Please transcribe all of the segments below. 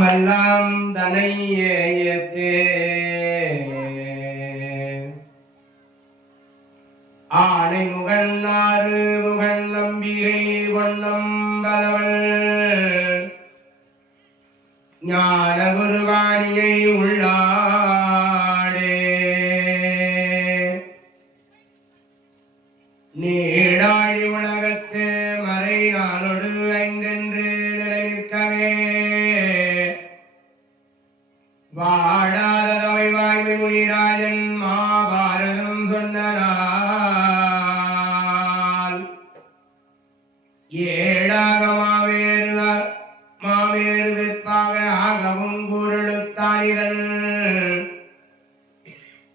வல்லாம் தனையேயத்தே ஆனை முகன் ஆறு முகன் நம்பிகை வண்ணம் பலவள் ஞான குருவாணியை உள்ளாடே நீடாழி உலகத்து மறை நாளொடு ஐந்தென்று நிலைநிற்கவே வாடாதவை வாய்மை முனிராஜன் மாபாரதம் சொன்னால் ஏடாக மாவேறு விற்பாக ஆகவும் கூறெழுத்தானிதன்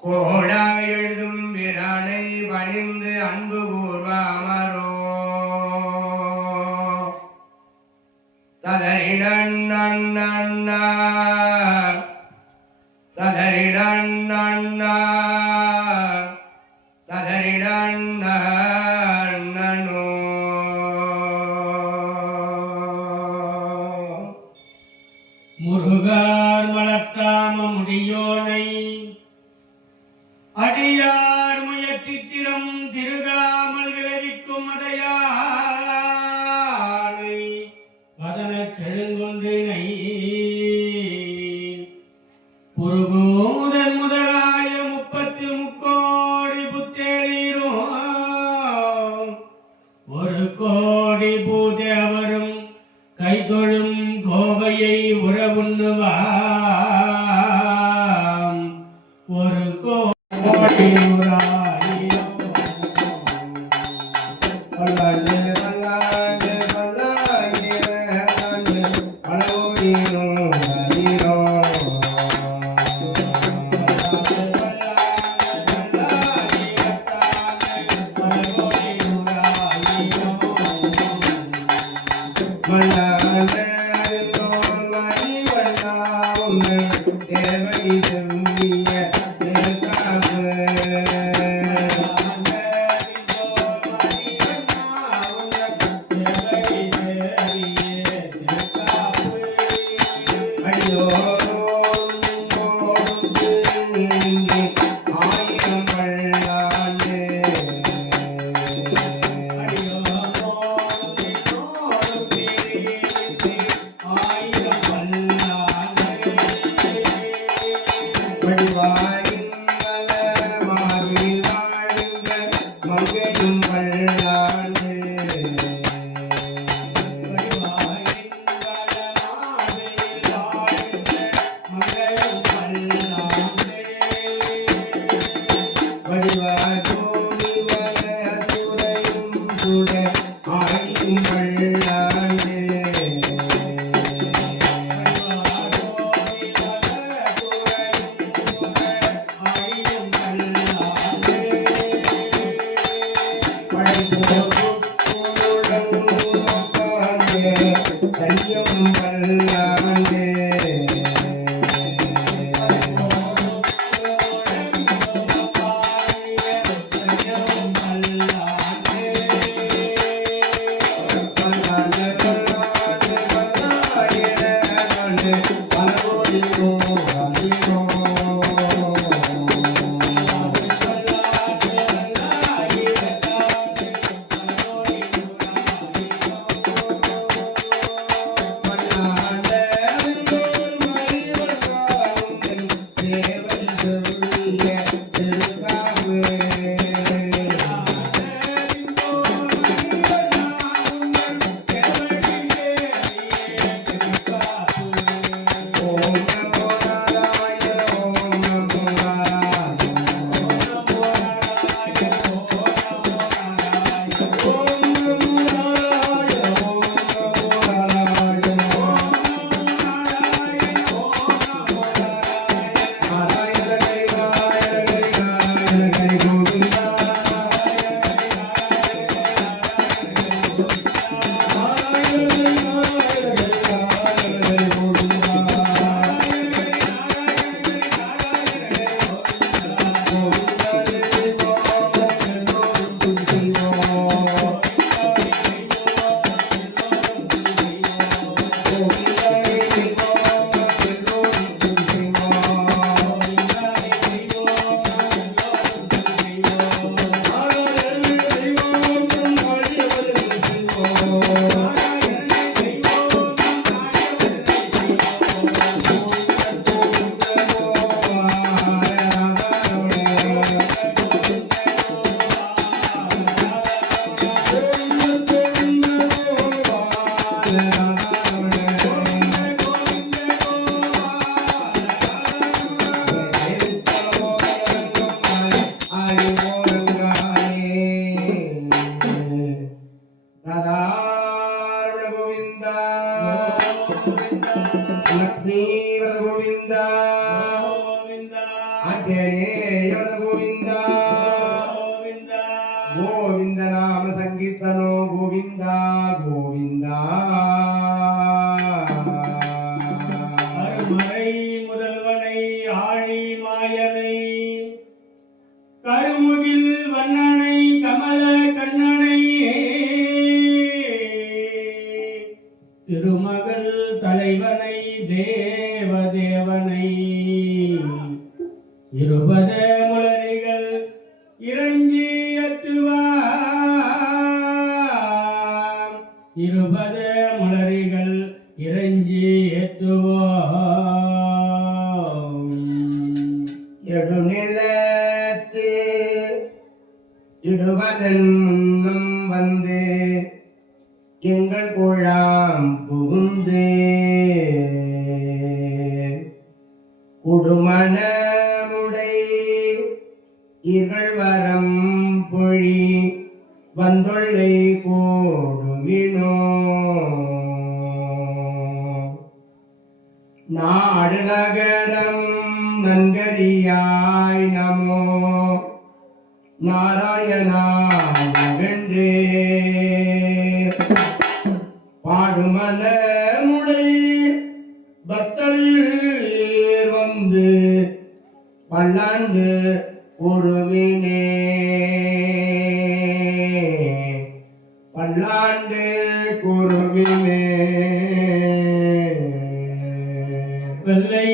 கோடாக எழுதும் பிரானை பணிந்து அன்பு கூர்வ அமரோ ததறிடன் அண்ணா ததறிடன் அண்ணா ததறிடன் அண்ணனோ முருகார் மலத்தாம முடியோனை அடியார் முயற்சித்திரம் திருகாமல் விளைவிக்கும் அடையானை வதன செழுங்கொன்றினை புருகூதன் முதலாய 33 புத்தேரீரோ ஒரு கோடி பூதேவரும் கைதொழும் கோவையை உறவுண்ணுவாம் ஒரு கோடி ராதாரமண கோவிந்தா லக்ஷ்மீவத கோவிந்தா ஆச்சரியவத கோவிந்தா கோவிந்த நாம சங்கீர்த்தனோ கோவிந்தா கோவிந்தா அருமறை முதல்வனை ஆழி மாயனை கருமுகில் வண்ணனை கமல கண்ணனை திருமகள் தலைவனை தேவதேவனை இருபத முளரிகள் இறங்கி ஏத்துவாம் இருபத முளரிகள் இறஞ்சி ஏத்துவோம் எடுநிலத்து இடுவதன் முன்னம் வந்து எங்கள் குழாம் புகுந்து குடுமணமுடை இகழ்வரம் பொழி வந்தொள்ளை போடுமினோ நாடு நகரம் நன்கரியாய் நமோ நாராயணாவென்றே பாடுமலமுடை பக்தர்கள் வந்து பல்லாண்டு உருவினே பல்லாண்டு குருவினே வெள்ளை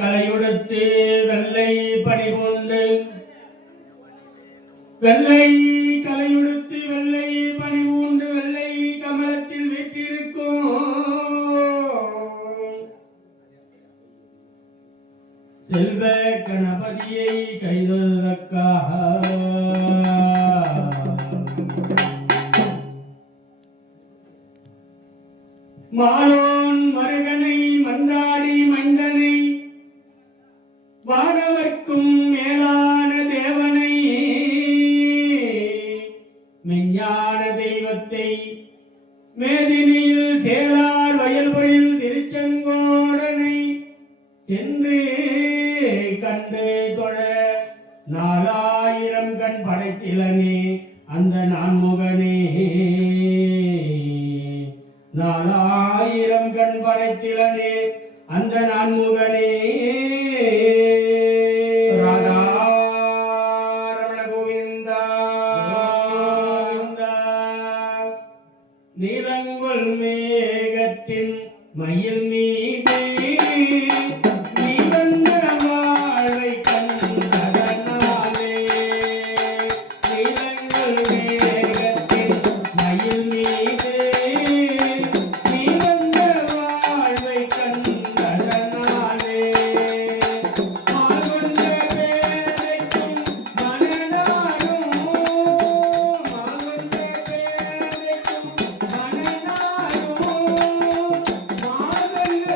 கலையுடுத்து வெள்ளை பணிபூண்டு வெள்ளை கலையுடுத்து வெள்ளை பணிபூண்டு வெள்ளை கமலத்தில் வீற்றிருக்கும் செல்வ கணபதியை கைதொழுதற்காக மாலோன் மருகனை மந்தாரி மந்தனை வானவர்க்கும் மேலான தேவனை மெஞ்ஞான தெய்வத்தை மேதினியில் சேலார் வயல்பொழில் திருச்செங்கோடனை சென்று கண்டு தொழ 4000 கண் படைத்திலனே அந்த நான்முகனே 4000 கண் படைத்திலனே அந்த நான்முகனே ராதாரமண கோவிந்தா நீலங்குள் மேகத்தின் மயில் மீதே நீ வந்த வாழ்வை கண்டதனாலே நீலங்குள் மேகத்தின் மயில் மீதே நீ வந்த வாழ்வை கண்டதனாலே மால்கொண்ட பேதைக்கும் மனநாடும் மால்கொண்ட பேதைக்கும் மனநாடும் மால்கொண்ட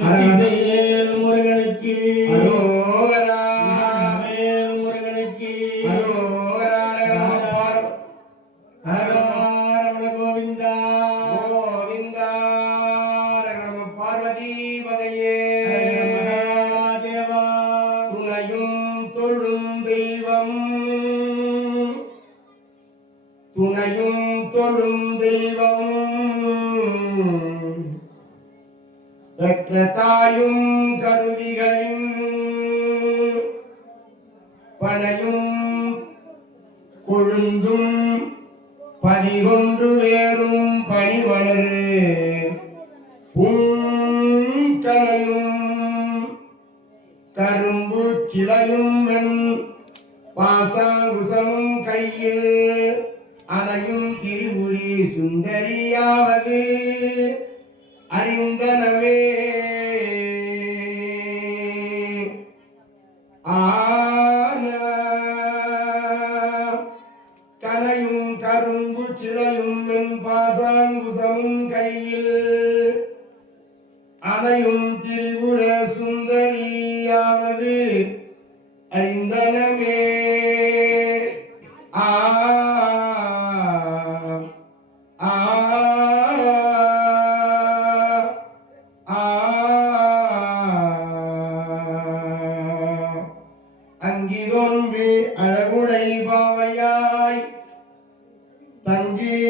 வெற்றிவேல் முருகனுக்கு அரோகரா வேல் முருகனுக்கு அரோகரா ஹரஹர கோவிந்தா கோவிந்தா நம பார்வதி பதையே தேவா துணையும் தொழும் தெய்வம் துணையும் தொழும் தெய்வம் பெற்ற தாயும் கருவிகளின் பனையும் கொழுந்தும் பதிகொன்று வேறும் பனிமலர் பூங்கலையும் கரும்பு சிலையும் வெண் பாசாங்குசமும் கையில் அதையும் திரிபுரி சுந்தரியாவது அறிந்தனமே ஆன கனையும் கரும்பு சிலையும் வெண் பாசாங்குசமும் கையில் அதையும் திரிபுர சுந்தரியாவது அறிந்தனமே ஆ ஆ அங்கிதொன்றி அழகுடை பாவையாய் தங்கி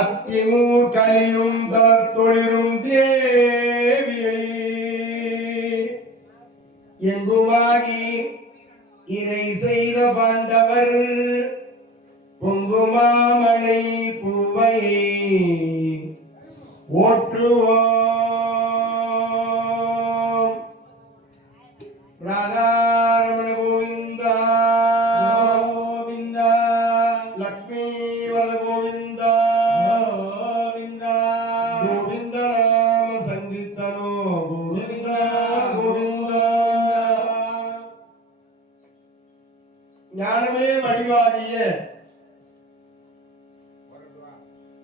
அத்திமூர் கலியும் தளத்தொழிலும் தேவியை எங்குமாகி இறை செய்த பாண்டவர் பொங்குமாமலை பூவையை ஓட்டுவோம் ராதாரமண கோவிந்தா கோவிந்தா லக்ஷ்மி வர கோவிந்தா கோவிந்தா கோவிந்த நாம சங்கீர்த்தனோ கோவிந்தா கோவிந்தா ஞானமே வடிவாகிய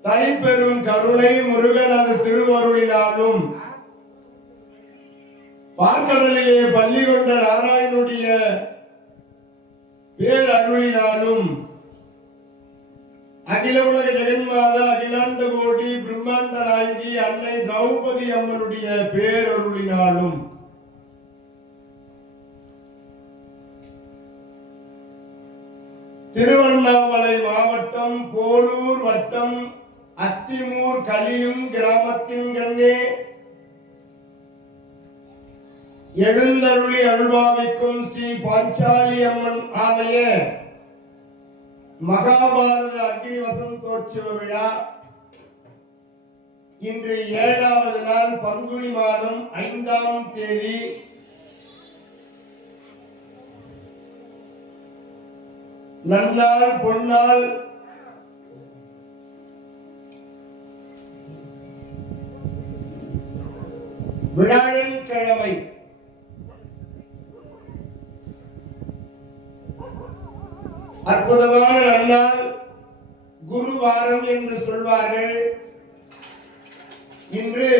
தனிப்பெரும் கருணை முருகன் அது திருவருளினாலும் பார்க்கடலிலே பள்ளி கொண்ட நாராயணுடைய பேரருளினாலும் அகில உலக ஜெகன்மாத அகிலாண்ட கோடி பிரம்மாண்ட நாயகி அன்னை திரௌபதி அம்மனுடைய பேரருளினாலும் திருவண்ணாமலை மாவட்டம் போலூர் வட்டம் அத்திமூர் கலியும் கிராமத்தின் கண்ணே எழுந்தருளி அருள்வாவிக்கும் ஸ்ரீ பாஞ்சாலி அம்மன் ஆலய மகாபாரத அக்னி வசந்தோற்சவ விழா இன்று 7வது நாள் பங்குனி மாதம் 5ஆம் தேதி நன்னாள் பொன்னாள் விழாவின் கிழமை அற்புதமான நன்னாள் குருவாரம் என்று சொல்வார்கள். இன்று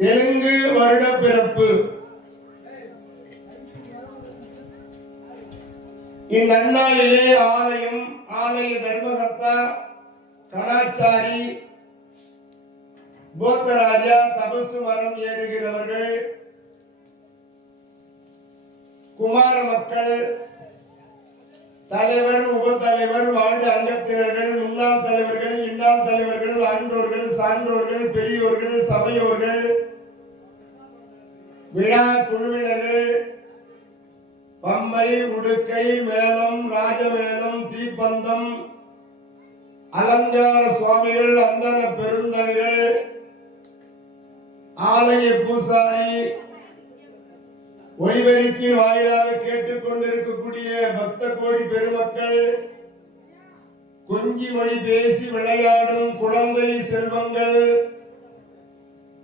தெலுங்கு வருட பிறப்பு. இந்நன்னாளிலே ஆலய தர்மகர்த்தா கணாச்சாரி கோத்தராஜா தபசு மரம் ஏறுகிறவர்கள், குமார மக்கள், தலைவர், உபத்தலைவர், வார்டு அங்கத்தினர்கள், முன்னாள் தலைவர்கள், இன்னாள் தலைவர்கள், ஆன்றோர்கள், சான்றோர்கள், பெரியோர்கள், சபையோர்கள், விழா குழுவினர்கள், பம்பை, உடுக்கை, மேளம், ராஜமேளம், தீப்பந்தம், அலங்கார சுவாமிகள், அந்தன பெருந்தகைகள், ஆலய பூசாரி, ஒளிபெருக்கின் வாயிலாக கேட்டுக் கொண்டிருக்கக்கூடிய பக்த கோடி பெருமக்கள், கொஞ்சி மொழி பேசி விளையாடும் குழந்தை செல்வங்கள்,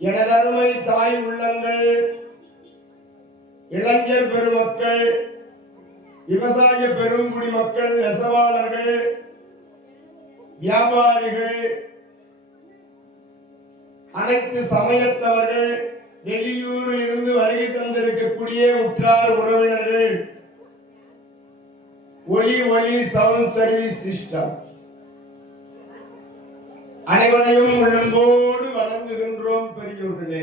எனதருமை தாய் உள்ளங்கள், இளைஞர் பெருமக்கள், விவசாய பெருங்குடி மக்கள், நெசவாளர்கள், வியாபாரிகள், அனைத்து சமயத்தவர்கள், வெளியூரில் இருந்து வருகை தந்திருக்கக்கூடிய உற்றார் உறவினர்கள், ஒலி சவுண்ட் சர்வீஸ் சிஸ்டம் அனைவரையும் உள்ளன்போடு வணங்குகின்றோம் பெரியோர்களே.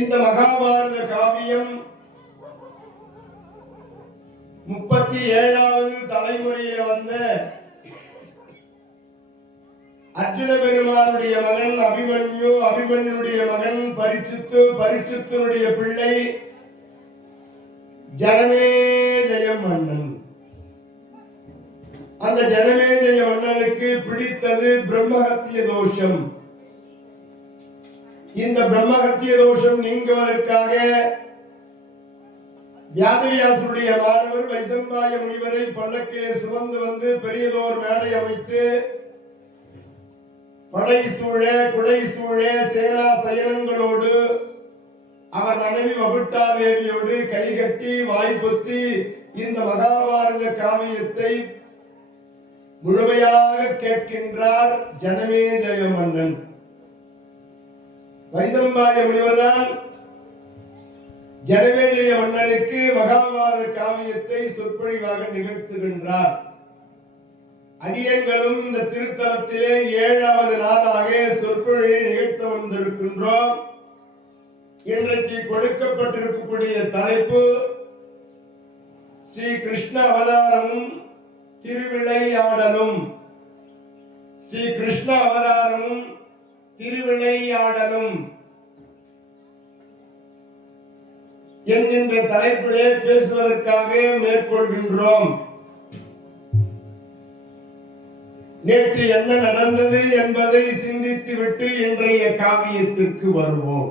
இந்த மகாபாரத காவியம் 37வது தலைமுறையில வந்த அர்ஜுன பெருமானுடைய மகன் அபிமன்யு, அபிமன்யுடைய மகன் பரிசுத்து, பரிசுத்தனுடைய பிள்ளை ஜனமேஜய மன்னன். அந்த ஜனமேஜய மன்னனுக்கு பிடித்தது பிரம்மஹத்திய தோஷம். இந்த பிரம்மஹத்திய தோஷம் நீங்குவதற்காக வியாதவியாசருடைய மாணவர் வைசம்பாய முனிவரை பல்லக்கிலே சுமந்து வந்து பெரியதோர் மேடை அமைத்து படை சூழ, குடை சூழ, சேனா சயனங்களோடு அவர் மனைவி வகுட்டாதேவியோடு கைகட்டி வாய்ப்பொத்தி இந்த மகாபாரத காவியத்தை முழுமையாக கேட்கின்றார் ஜனமேஜய மன்னன். வைசம்பாய முனிவர்தான் ஜனமேஜய மன்னனுக்கு மகாபாரத காவியத்தை சொற்பொழிவாக நிகழ்த்துகின்றார். அடியங்களும் இந்த திருத்தலத்திலே 7வது நாளாக சொற்பொழிவை நிகழ்த்த வந்திருக்கின்றோம். இன்றைக்கு கொடுக்கப்பட்டிருக்கக்கூடிய தலைப்பு ஸ்ரீ கிருஷ்ண அவதாரமும் திருவிளையாடலும். ஸ்ரீ கிருஷ்ண அவதாரமும் திருவிளையாடலும் என்கின்ற தலைப்பிலே பேசுவதற்காக மேற்கொள்கின்றோம். நேற்று என்ன நடந்தது என்பதை சிந்தித்துவிட்டு இன்றைய காவியத்திற்கு வருவோம்.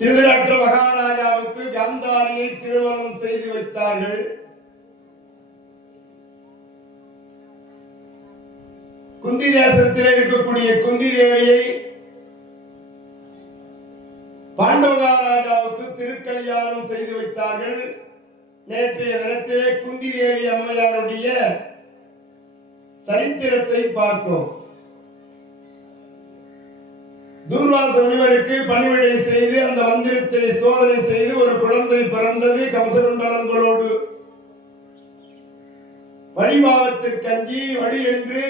திருதராஷ்டிர மகாராஜாவுக்கு காந்தாரியை திருமணம் செய்து வைத்தார்கள். குந்தி தேசத்திலே இருக்கக்கூடிய குந்தி தேவியை பாண்டவராஜாவுக்கு திருக்கல்யாணம் செய்து வைத்தார்கள். நேற்றைய தினத்திலே குந்தி தேவி அம்மையாருடைய சரித்திரத்தை பார்த்தோம். தூர்வாச முனிவருக்கு பணிவிடை செய்து அந்த மந்திரத்தை சோதனை செய்து ஒரு குழந்தை பிறந்தது. கவசகுண்டலங்களோடு வழிபாவத்திற்கு அஞ்சி வழி என்று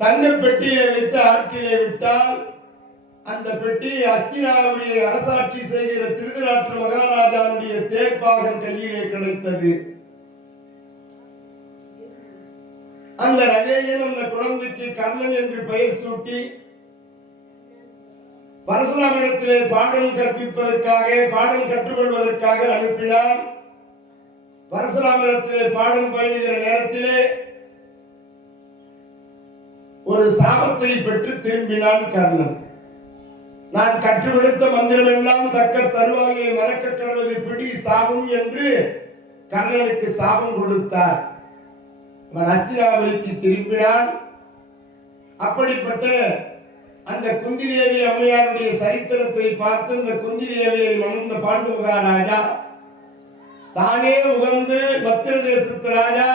தங்க பெட்டியிலே வைத்து ஆற்றிலே விட்டால் அந்த பெட்டி அஸ்தினாபுரியை அரசாட்சி செய்கிற திருதராஷ்டிர மகாராஜாவுடைய தேர்ப்பாகன் கையிலே கிடைத்தது. அந்த ரஜேயன் அந்த குழந்தைக்கு கர்ணன் என்று பெயர் சூட்டி பரசுராமிடத்திலே பாடம் கற்பிப்பதற்காக, பாடம் கற்றுக்கொள்வதற்காக அனுப்பினான். பரசுராமிடத்திலே பாடம் பயிலுகிற நேரத்திலே ஒரு சாபத்தை பெற்று திரும்பினான் கர்ணன். நான் கற்றுக் கொடுத்த மந்திரம் எல்லாம் தக்க தருவாயை மறக்க கடவுளை பிடி சாபம் என்று கர்ணனுக்கு சாபம் கொடுத்தார். அஸ்தினாபுரிக்கு திரும்பினான். அப்படிப்பட்ட அந்த குந்தி தேவி அம்மையாருடைய சரித்திரத்தை பார்த்து இந்த குந்தி தேவியை மணந்த பாண்டு மகாராஜா தானே உகந்து பத்திர தேசத்து ராஜா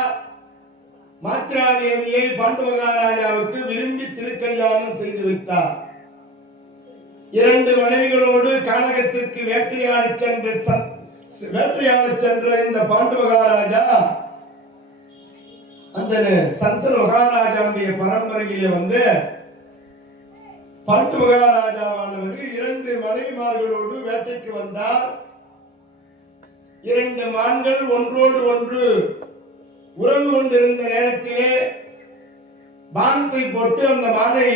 மாத்ரா தேவியை பாண்டு மகாராஜாவுக்கு விரும்பி திருக்கல்யாணம் செய்து வைத்தார். 2 மனைவிகளோடு கானகத்திற்கு வேட்டையாட சென்ற இந்த பாண்டு மகாராஜா அந்த சந்தன மகாராஜாவுடைய பரம்பரையிலே வந்து பாண்டு மகாராஜாவானவர் 2 மனைவிமார்களோடு வேட்டைக்கு வந்தார். 2 மான்கள் ஒன்றோடு ஒன்று உறவு கொண்டிருந்த நேரத்திலே பானத்தை போட்டு அந்த மானை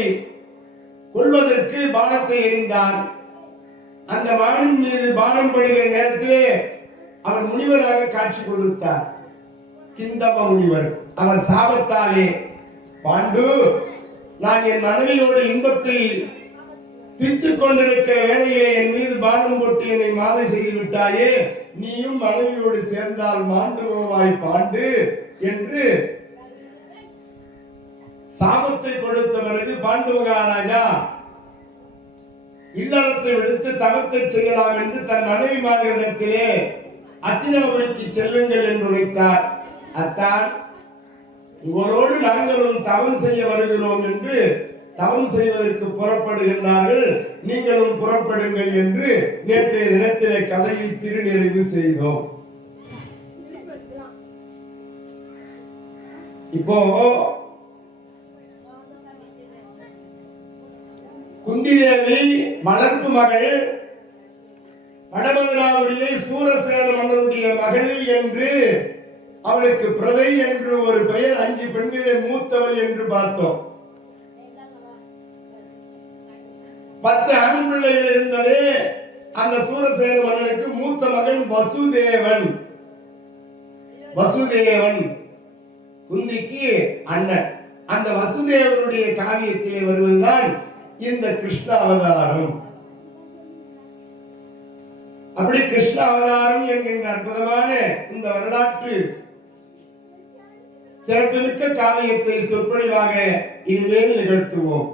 கொள்வதற்கு பானத்தை எறிந்தார். அந்த மானின் மீது பானம் படுகிற நேரத்திலே அவர் முனிவராக காட்சி கொடுத்தார். கிந்தம முனிவர் அவர் சாபத்தாலே, பாண்டு, நான் என் மனைவியோடு இன்பத்தை தித்துக் கொண்டிருக்கிற வேளையிலே என் மீது பானம் போட்டு என்னை மாலை செய்து விட்டாயே, நீயும் மனைவியோடு சேர்ந்தால் மாண்டுவாய் பாண்டு என்று சாபத்தை கொடுத்த பிறகு பாண்டு மகாராஜா இல்லறத்தை விடுத்து தவத்தை செய்யலாம் என்று தன் மனைவிமார்களிடத்திலே அஸ்தினாபுரிக்கு செல்லுங்கள் என்று உரைத்தார். அத்தான், உங்களோடு நாங்களும் தவம் செய்ய வருகிறோம் என்று தவம் செய்வதற்கு புறப்படுகின்றார்கள், நீங்களும் புறப்படுங்கள் என்று நேற்றைய தினத்திலே கதையை திருநிறைவு செய்தோம். இப்போ குந்திதேவி வளர்ப்பு மகள் வடமதுராபுரியை சூரசேன மன்னனுடைய மகள் என்று அவளுக்கு பிரதை என்று ஒரு பெயர், 5 பெண்களை மூத்தவள் என்று பார்த்தோம். 10 ஆண் பிள்ளைகள் இருந்ததே அந்த சூரசேன மன்னனுக்கு மூத்த மகன் வசுதேவன். வசுதேவன் குந்திக்கு அண்ணன். அந்த வசுதேவனுடைய காவியத்திலே வருவதுதான் இந்த கிருஷ்ண அவதாரம். அப்படி கிருஷ்ண அவதாரம் என்கின்ற அற்புதமான இந்த வரலாற்று சிறப்புமிக்க காவியத்தை சொற்பொழிவாக இனிமேல் நிகழ்த்துவோம்.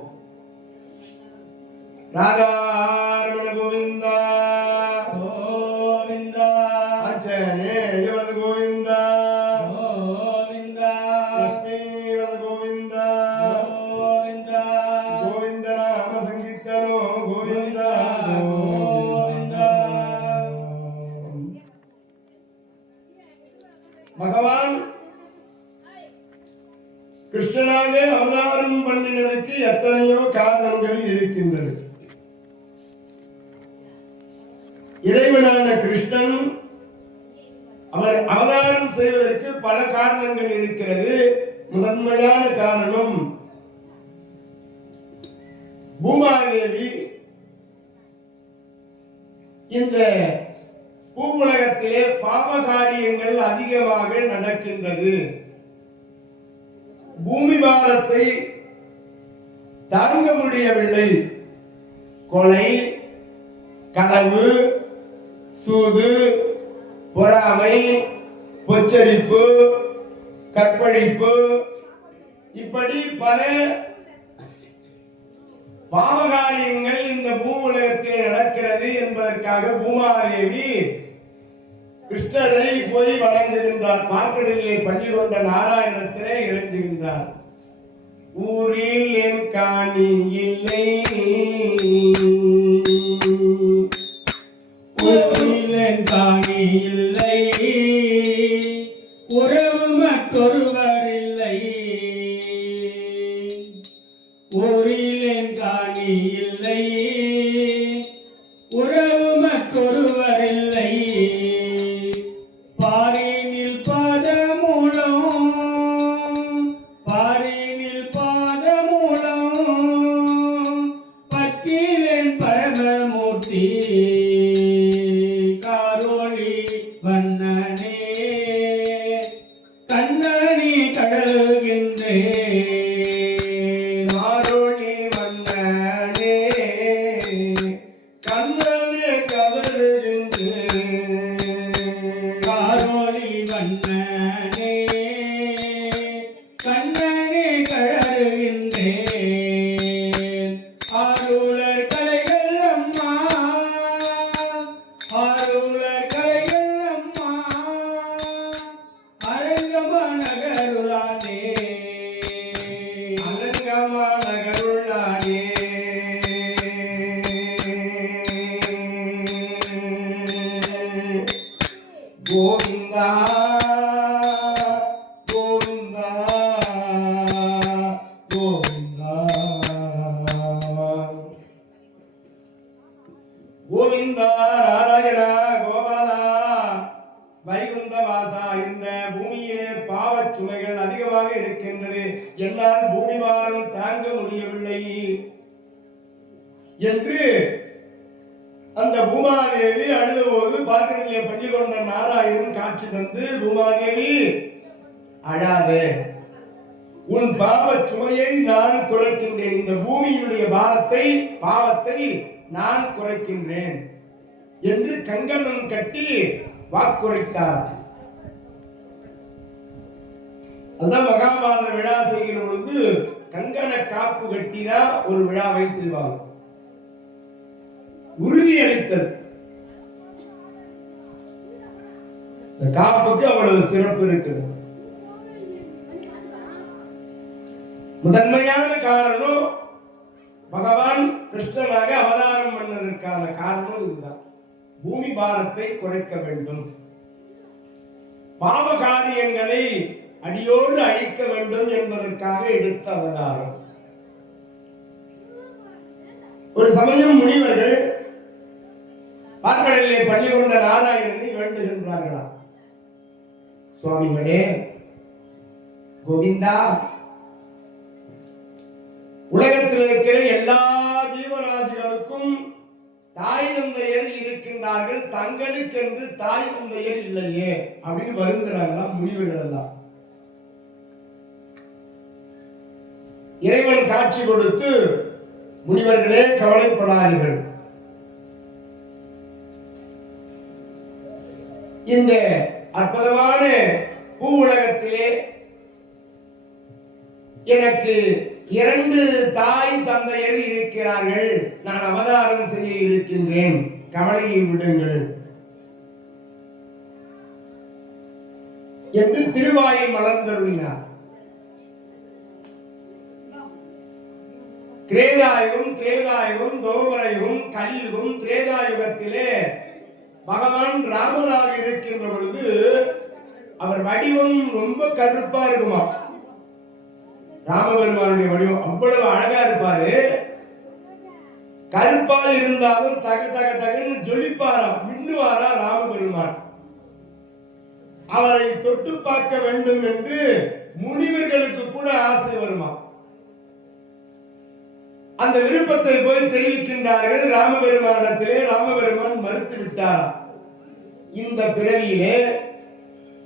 ராதாரமண கோவிந்தா கோவிந்தா, ஆச்சாரிய கோவிந்தா, கோவிந்தா, லட்சுமி கோவிந்தா, கோவிந்தா, கோவிந்த நாம சங்கீர்த்தனோ கோவிந்தா கோவிந்தா. பகவான் கிருஷ்ணனாக அவதாரம் பண்ணினதுக்கு எத்தனையோ காரணங்கள் இருக்கின்றது. இறைவனான கிருஷ்ணன் அவர் அவதாரம் செய்வதற்கு பல காரணங்கள் இருக்கிறது. முதன்மையான காரணம், பூமாதேவி இந்த பூவுலகத்திலே பாவ காரியங்கள் அதிகமாக நடக்கின்றது. பூமி பாரத்தை தாங்க முடியவில்லை. கொலை, களவு, சூது, பொறாமை, பொச்சரிப்பு, கற்பழிப்பு, இப்படி பல பாவகாரியங்கள் இந்த பூவுலகத்தில் நடக்கிறது என்பதற்காக பூமாதேவி கிருஷ்ணரை போய் வணங்குகின்றார். பார்க்கடலிலே பள்ளி கொண்ட நாராயணத்திலே இறங்குகின்றார். ஊரில் என் காணி இல்லை, ஊரில் என் காணி இல்லை, உறவு மற்றொருவர் இல்லை. ஊரில் என் காணி இல்லை, உறவு மற்றொருவர் இல்லை. பாரினில் பாதமூலம், பாரினில் பாதமூலம், பக்கிலன் பரமமூர்த்தி காரோளி வண்ணனே, கண்ணனி கழுகின்றே. மாரோணி வண்ணனே, கண்ணனே கதறுகின்றேன். காரோளி வண்ணனே, கண்ணனே கழறுகின்றேன். ஆருளர் கலைகள் அம்மா, ஆருளர் கலைகள் அம்மா, அரங்கம நகருளானே. அலங்கமா நகருள்ளானே. கோவிந்தா கோவிந்தா கோவிந்தா கோவிந்தா நாராயணா கோபாலா வைகுந்த வாசா. இந்த பூமியிலே பாவச் சுமைகள் அதிகமாக இருக்கின்றது, என்னால் பூமி பாரம் தாங்க முடியவில்லை என்று அந்த பூமாதேவி அழுதபோது பார்க்கடலிலே பள்ளி கொண்ட நாராயணன் காட்சி தந்து, பூமாதேவி அழாதே, உன் பாவச் சுமையை நான் குறைக்கின்றேன், இந்த பூமியினுடைய பாவத்தை நான் குறைக்கின்றேன் என்று கங்கணம் கட்டி வாக்குரைத்தார். அதான் மகாபாரத விழா செய்கிற பொழுது கங்கண காப்பு கட்டினா ஒரு விழாவை செய்வாங்க. உறுதியளித்தது. இந்த காப்புக்கு அவ்வளவு சிறப்பு இருக்கிறது. முதன்மையான காரணம் பகவான் கிருஷ்ணனாக அவதாரம் பண்ணதற்கான காரணம் இதுதான். பூமி பாரத்தை குறைக்க வேண்டும், பாவ காரியங்களை அடியோடு அழிக்க வேண்டும் என்பதற்காக எடுத்த அவதாரம். ஒரு சமயம் முனிவர்கள் பார்க்கடலிலே பள்ளி கொண்ட நாராயணனை வேண்டுகின்றார்களாம். சுவாமிகளே, கோவிந்தா, உலகத்தில் இருக்கிற எல்லா ஜீவராசிகளுக்கும் தாய் தந்தையர் இருக்கின்றார்கள், தங்களுக்கென்று தாய் தந்தையர் இல்லையே அப்படின்னு வருந்துறாங்களாம் முனிவர்கள் எல்லாம். இறைவன் காட்சி கொடுத்து, முனிவர்களே கவலைப்படாதீர்கள், இந்த அற்புதமான பூ உலகத்திலே எனக்கு 2 தாய் தந்தையர் இருக்கிறார்கள், நான் அவதாரம் செய்ய இருக்கின்றேன், கவலையை விடுங்கள் என்று திருவாயை மலர்ந்தருளினார். கிரேதாயுகம், திரேதாயுகம், தோபரயுகம், கலியுகம், திரேதாயுகத்திலே பகவான் ராமனாக இருக்கின்ற பொழுது அவர் வடிவம் ரொம்ப கருப்பா இருக்குமா. ராமபெருமானுடைய வடிவம் அவ்வளவு அழகா இருப்பாரு. கருப்பா இருந்தாலும் தக தக தகன்னு ஜொலிப்பாரா, மின்னுவாரா ராமபெருமான். அவரை தொட்டு பார்க்க வேண்டும் என்று முனிவர்களுக்கு கூட ஆசை வருமா. அந்த விருப்பத்தை போய் தெரிவிக்கின்றார்கள் ராமபெருமானிடத்திலே. ராமபெருமான் மறுத்து விட்டாரா. இந்த பிறவியிலே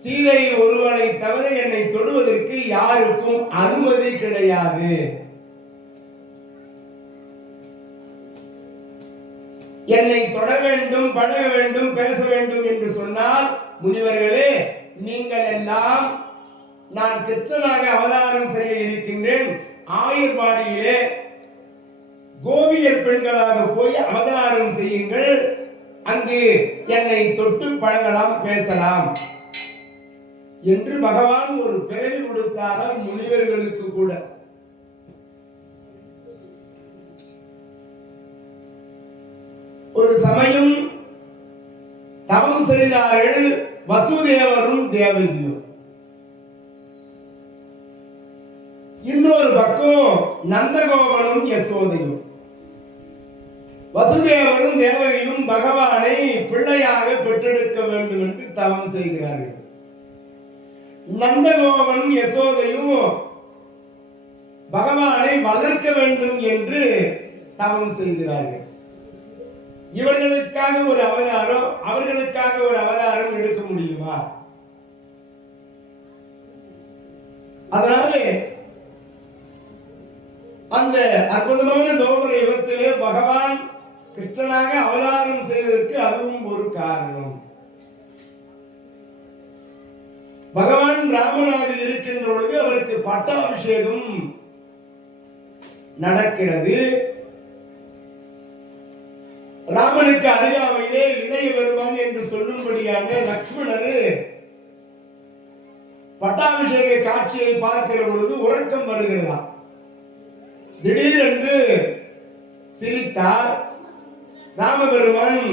சீதை ஒருவனை தவிர என்னை தொடுவதற்கு யாருக்கும் அனுமதி கிடையாது. என்னை தொட வேண்டும், பழக வேண்டும், பேச வேண்டும் என்று சொன்னால், முனிவர்களே, நீங்கள் எல்லாம் நான் கிருஷ்ணனாக அவதாரம் செய்ய இருக்கின்றேன், ஆயுர்வாடியிலே கோபியர் பெண்களாக போய் அவதாரம் செய்யுங்கள், அங்கு என்னை தொட்டு பழகலாம், பேசலாம் என்று பகவான் ஒரு பிறவி கொடுத்தார முனிவர்களுக்கு கூட. ஒரு சமயம் தவம் செய்தார்கள் வசுதேவரும் தேவகியும். இன்னொரு பக்கம் நந்தகோபனும் யசோதையும். வசுதேவரும் தேவகியும் பகவானை பிள்ளையாக பெற்றெடுக்க வேண்டும் என்று தவம் செய்கிறார்கள். நந்தகோபன் யசோதையும் பகவானை வளர்க்க வேண்டும் என்று தவம் செய்கிறார்கள். இவர்களுக்காக ஒரு அவதாரம், அவர்களுக்காக ஒரு அவதாரம் எடுக்க முடியுமா? அதனாலே அந்த அற்புதமான தோபர யுகத்திலே பகவான் கிருஷ்ணனாக அவதாரம் செய்வதற்கு அதுவும் ஒரு காரணம். பகவான் ராமனாக இருக்கின்ற பொழுது அவருக்கு பட்டாபிஷேகம் நடக்கிறது. ராமனுக்கு அருகாமையிலே இளைய வருவான் என்று சொல்லும்படியான லக்ஷ்மணர் பட்டாபிஷேக காட்சியை பார்க்கிற பொழுது உறக்கம் வருகிறதா. திடீரென்று சிரித்தார். ராமபெருமான்,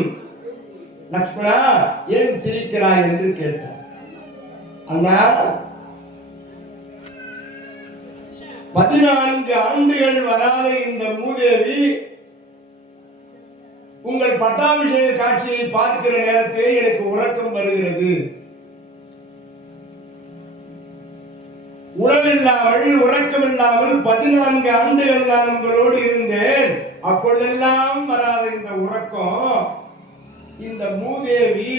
லக்ஷ்மணா ஏன் சிரிக்கிறாய் என்று கேட்டார். அண்ணா, 14 ஆண்டுகள் வராத இந்த மூதேவி உங்கள் பட்டாபிஷேக காட்சியை பார்க்கிற நேரத்திலே எனக்கு உறக்கம் வருகிறது. உணவில்லாமல் உறக்கமில்லாமல் 14 ஆண்டுகள் நான் உங்களோடு இருந்தேன். அப்பொழுதெல்லாம் வராத இந்த உறக்கம் இந்த மூதேவி,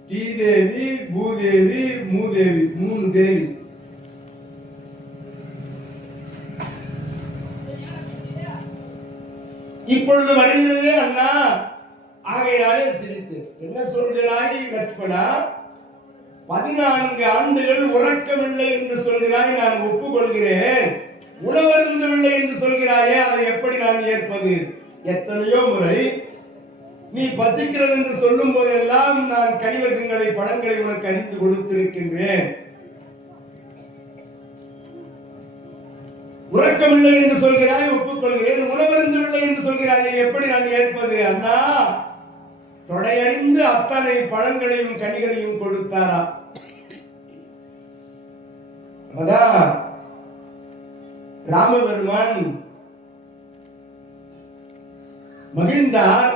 ஸ்ரீதேவி, பூதேவி, மூதேவி, 3 தேவி, இப்பொழுது வருகிறதே அண்ணா. ஆகையினாலே சிரித்து, என்ன சொல்கிறாய் லட்சுமணா? 14 ஆண்டுகள் உறக்கமில்லை என்று சொல்கிறாய், நான் ஒப்புக்கொள்கிறேன். உணவருந்தவில்லை என்று சொல்கிறாயே, அதை எப்படி நான் ஏற்பது எத்தனையோ முறை நீ பசிக்கிறது என்று சொல்லும் போதெல்லாம் நான் கனிவர்க்கங்களை பழங்களை உனக்கு அறிந்து கொடுத்திருக்கின்றேன். உறக்கமில்லை என்று சொல்கிறாய், ஒப்புக்கொள்கிறேன். உணவருந்தவில்லை என்று சொல்கிறாய், எப்படி நான் ஏற்பது? அண்ணா தொடையறிந்து அத்தனை பழங்களையும் கனிகளையும் கொடுத்தாரா. அப்பதான் ராமபெருமான் மகிழ்ந்தார்.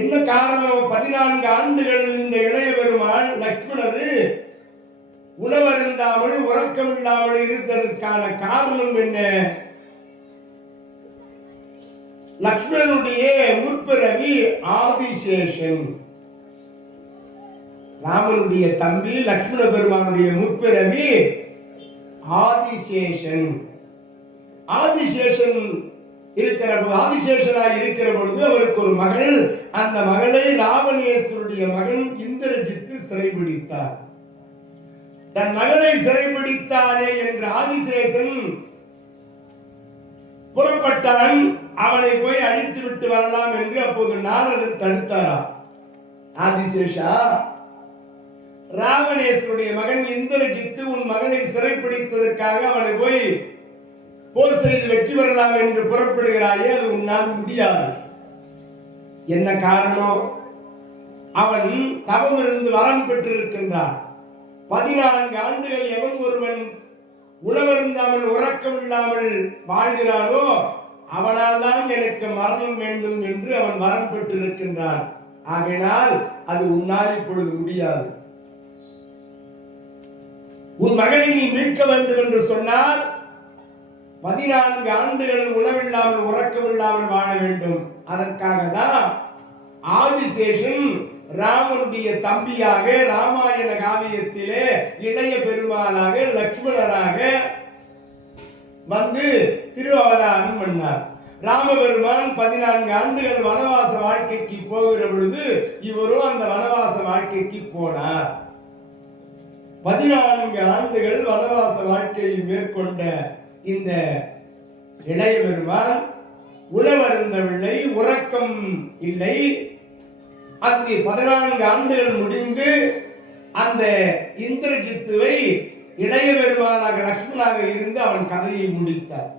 என்ன காரணம்? 14 ஆண்டுகள் இந்த இளைய பெருமாள் லட்சுமணர் உணவருந்தாமல் உறக்கமில்லாமல் இருந்ததற்கான காரணம் என்ன? லட்சுமணனுடைய முற்பிறவி ஆதிசேஷன். ராமனுடைய தம்பி லட்சுமண பெருமானுடைய முற்பிறவி ஆதிசேஷன். ஆதிசேஷன் ஆதிசேஷனாய் இருக்கிற பொழுது அவருக்கு ஒரு மகள். அந்த மகளை ராவணேஸ்வருடைய மகன் இந்திரஜித்து சிறைபிடித்தார். தன் மகனை சிறைபிடித்தானே என்று ஆதிசேஷன் புறப்பட்டான். அவனை போய் அழித்து விட்டு வரலாம் என்று அப்போது நாரதர் தடுத்தாரா. ஆதிசேஷா, ராவணேஸ்வருடைய மகன் இந்திரஜித்து உன் மகனை சிறைப்பிடித்ததற்காக அவனை போய் போர் செய்து வெற்றி பெறலாம் என்று புறப்படுகிறாயே, அது உன்னால் முடியாது. என்ன காரணம்? அவன் தவம் இருந்து வரம் பெற்றிருக்கின்றான். 14 ஆண்டுகள் எவன் ஒருவன் உணவருந்தாமல் உறக்கமில்லாமல் வாழ்கிறானோ அவனால் தான் எனக்கு மரணம் வேண்டும் என்று அவன் வரம் பெற்றிருக்கின்றான். ஆகையினால் அது உன்னால் இப்பொழுது முடியாது. உன் மகளை நீ மீட்க வேண்டும் என்று சொன்னால் 14 ஆண்டுகள் உணவில்லாமல் உறக்கமில்லாமல் வாழ வேண்டும். அதற்காக தான் ஆதிசேஷன் ராமனுடைய தம்பியாக ராமாயண காவியத்திலே இளைய பெருமானாக லட்சுமணராக வந்து திருவவதாரம் பண்ணார். ராமபெருமான் 14 ஆண்டுகள் வனவாச வாழ்க்கைக்கு போகிற பொழுது இவரும் அந்த வனவாச வாழ்க்கைக்கு போனார். 14 ஆண்டுகள் வனவாச வாழ்க்கையை மேற்கொண்ட இந்த இளைய பெருமான் உணவருந்தவில்லை, உறக்கம் இல்லை. அந்த 14 ஆண்டுகள் முடிந்து அந்த இந்திரஜித்துவை இளைய பெருமானாக லட்சுமணாக இருந்து அவன் கதையை முடித்தார்.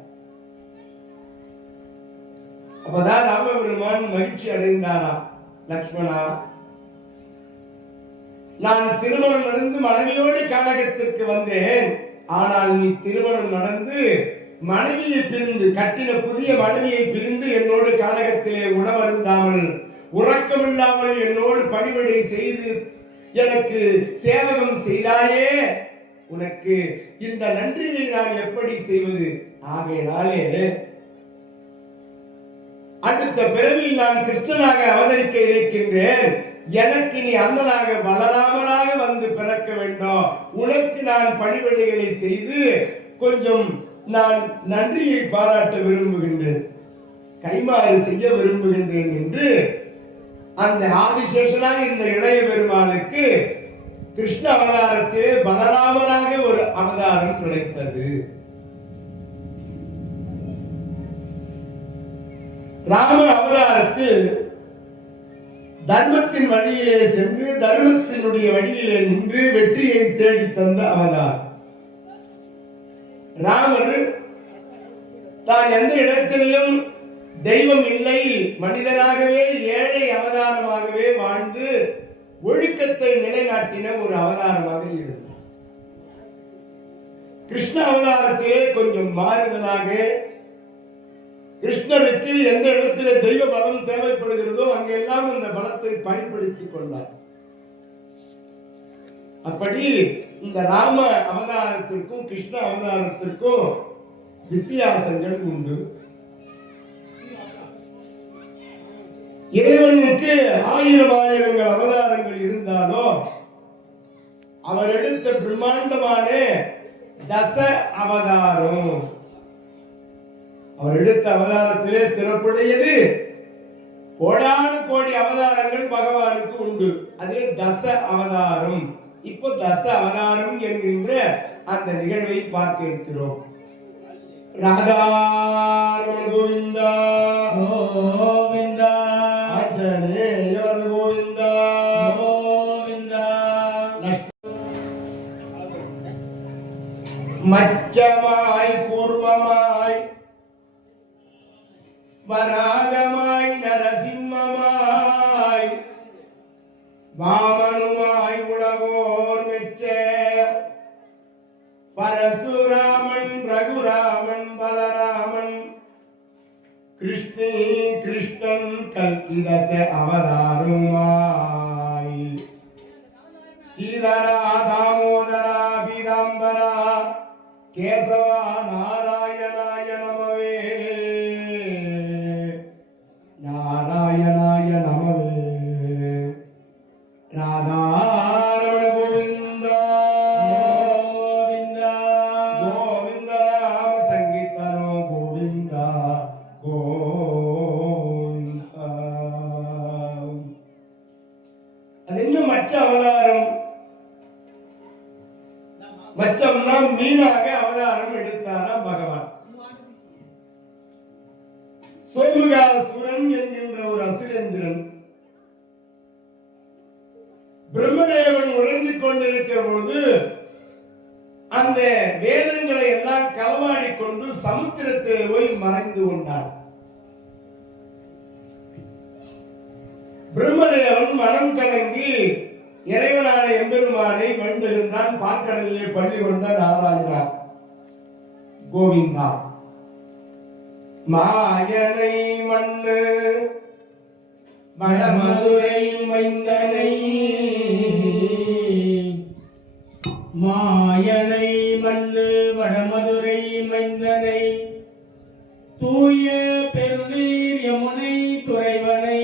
அப்பதான் ராமபெருமான் மகிழ்ச்சி அடைந்தாராம். லட்சுமணா, நான் திருமணம் நடந்து மனைவியோடு கானகத்திற்கு வந்தேன். ஆனால் நீ திருமணம் நடந்து மனைவியை பிரிந்து, கட்டின புதிய மனைவியை பிரிந்து என்னோடு கானகத்திலே உணவருந்தாமல் உறக்கமில்லாமல் என்னோடு பணிவிடை செய்து எனக்கு சேவகம் செய்தாயே, உனக்கு இந்த நன்றியை நான் எப்படி செய்வது? ஆகையினாலே அடுத்த பிறவியில் நான் கிருஷ்ணனாக அவதரிக்க இருக்கின்றேன். எனக்கு நீ அண்ணனாக பலராமனாக வந்து பிறக்க வேண்டும். உனக்கு நான் பணிவிடைகளை செய்து கொஞ்சம் நான் நன்றியை பாராட்ட விரும்புகின்றேன், கைமாறு செய்ய விரும்புகின்றேன் என்று அந்த ஆதிசேஷனாக இந்த இளைய பெருமாளுக்கு கிருஷ்ண அவதாரத்திலே பலராமனாக ஒரு அவதாரம் கிடைத்தது. ராம அவதாரத்தில் தர்மத்தின் வழியிலே சென்று தர்மத்தினுடைய வழியிலே நின்று வெற்றியை தேடி தந்த அவதாரம். ராமர் தான் எந்த இடத்திலும் தெய்வம் இல்லை, மனிதனாகவே ஏழை அவதாரமாகவே வாழ்ந்து ஒழுக்கத்தை நிலைநாட்டின ஒரு அவதாரமாக இருந்தார். கிருஷ்ண அவதாரத்திலே கொஞ்சம் மாறுதலாக கிருஷ்ணருக்கு எந்த இடத்திலே தெய்வ பலம் தேவைப்படுகிறதோ அங்கெல்லாம் அந்த பலத்தை பயன்படுத்திக் கொண்டார். அப்படி இந்த ராம அவதாரத்திற்கும் கிருஷ்ண அவதாரத்திற்கும் வித்தியாசங்கள் உண்டு. இறைவனுக்கு 1000 அவதாரங்கள் இருந்தாலும் அவர் எடுத்த பிரம்மாண்டமான தச அவதாரம், அவர் எடுத்த அவதாரத்திலே சிறப்புடையது. கோடான கோடி அவதாரங்கள் பகவானுக்கு உண்டு, அதிலே தச அவதாரம். இப்போ தச அவதாரம் என்கின்ற அந்த நிகழ்வை பார்க்க இருக்கிறோம். ராதா கோவிந்தா. மச்சமாய் கூர்மமாய் வராகமாய் நரசிம்மமாய் வாமனுமாய் உலகோர் மெச்ச பரசுராமன் ரகுராமன் பலராமன் கிருஷ்ணி கிருஷ்ணன் கல்கிதச அவதாரமாய் ஸ்ரீதரா தாமோதரா பீதாம்பரா கேசவா நாராயணாய நமவே நாராயணாய நமவே ராதாரமண கோவிந்தா கோவிந்தா கோவிந்த நாம சங்கீர்த்தனோ கோவிந்தா கோவிந்தா. அது இன்னும் மச்ச அவதாரம். மச்சம்னா மீனாக அவதாரம் எடுத்தாராம் பகவான். சோமுகாசுரன் என்கின்ற ஒரு அசுரேந்திரன் பிரம்மதேவன் உறங்கிக் கொண்டிருக்கிற பொழுது அந்த வேதங்களை எல்லாம் களவாடிக் கொண்டு சமுத்திரத்தில் போய் மறைந்து கொண்டார். பிரம்மதேவன் மனம் கலங்கி இறைவனான எம்பெருமானை வேண்டுகின்றான். பார்க்கடலிலே பள்ளி கொண்ட நாராயணா கோவிந்தா. மாயனை மண்ணு வடமதுரை மைந்தனை மாயனை மண்ணு வடமதுரை மைந்தனை தூய பெருநீர் யமுனை துறைவனை